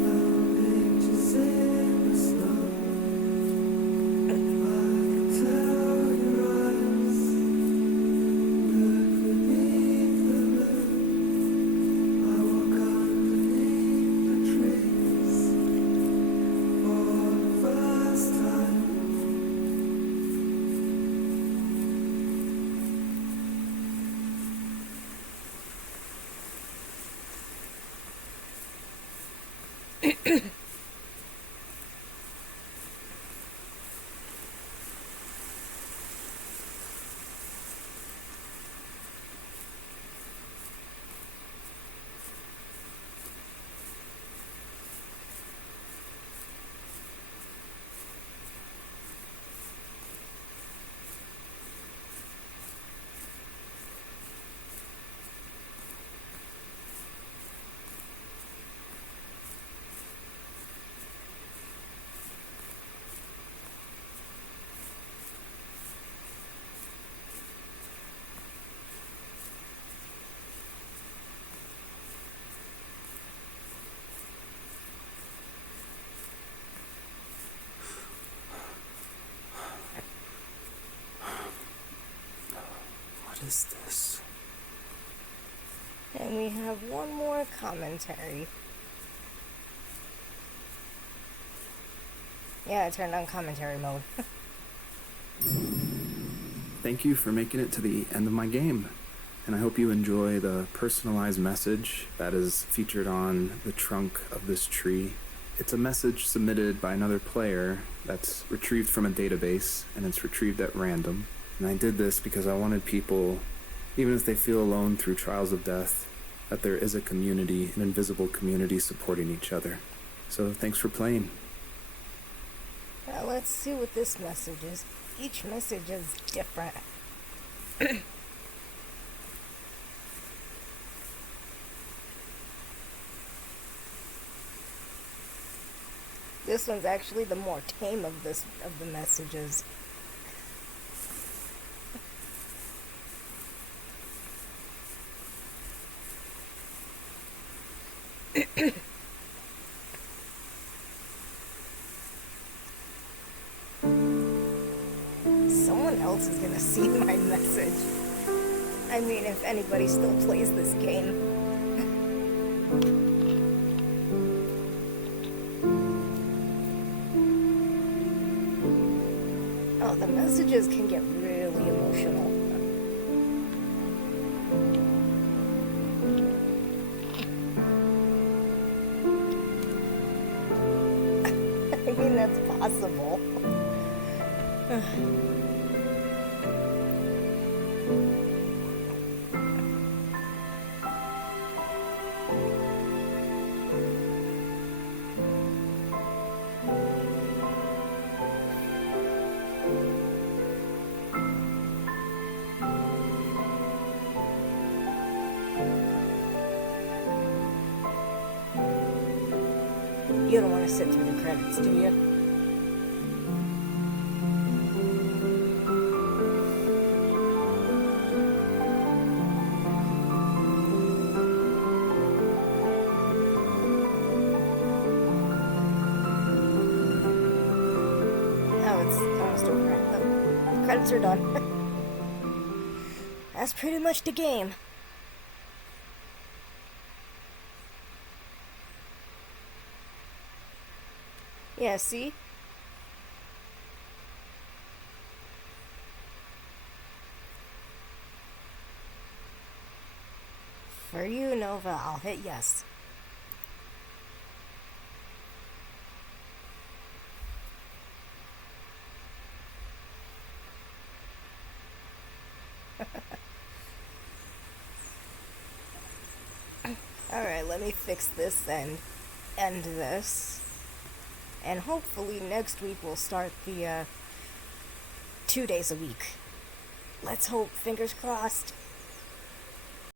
is this? And we have one more commentary. Yeah, I turned on commentary mode. Thank you for making it to the end of my game. And I hope you enjoy the personalized message that is featured on the trunk of this tree. It's a message submitted by another player that's retrieved from a database, and it's retrieved at random. And I did this because I wanted people, even if they feel alone through trials of death, that there is a community, an invisible community supporting each other. So thanks for playing. Now let's see what this message is. Each message is different. This one's actually the more tame of the messages. Someone else is gonna see my message. I mean, if anybody still plays this game. Oh, the messages can get really emotional. I mean, that's possible. You don't want to sit through the credits, do you? Oh, it's almost over. Oh, the credits are done. That's pretty much the game. Yeah, see? For you, Nova, I'll hit yes. Alright, let me fix this and end this. And hopefully next week we'll start the 2 days a week. Let's hope, fingers crossed.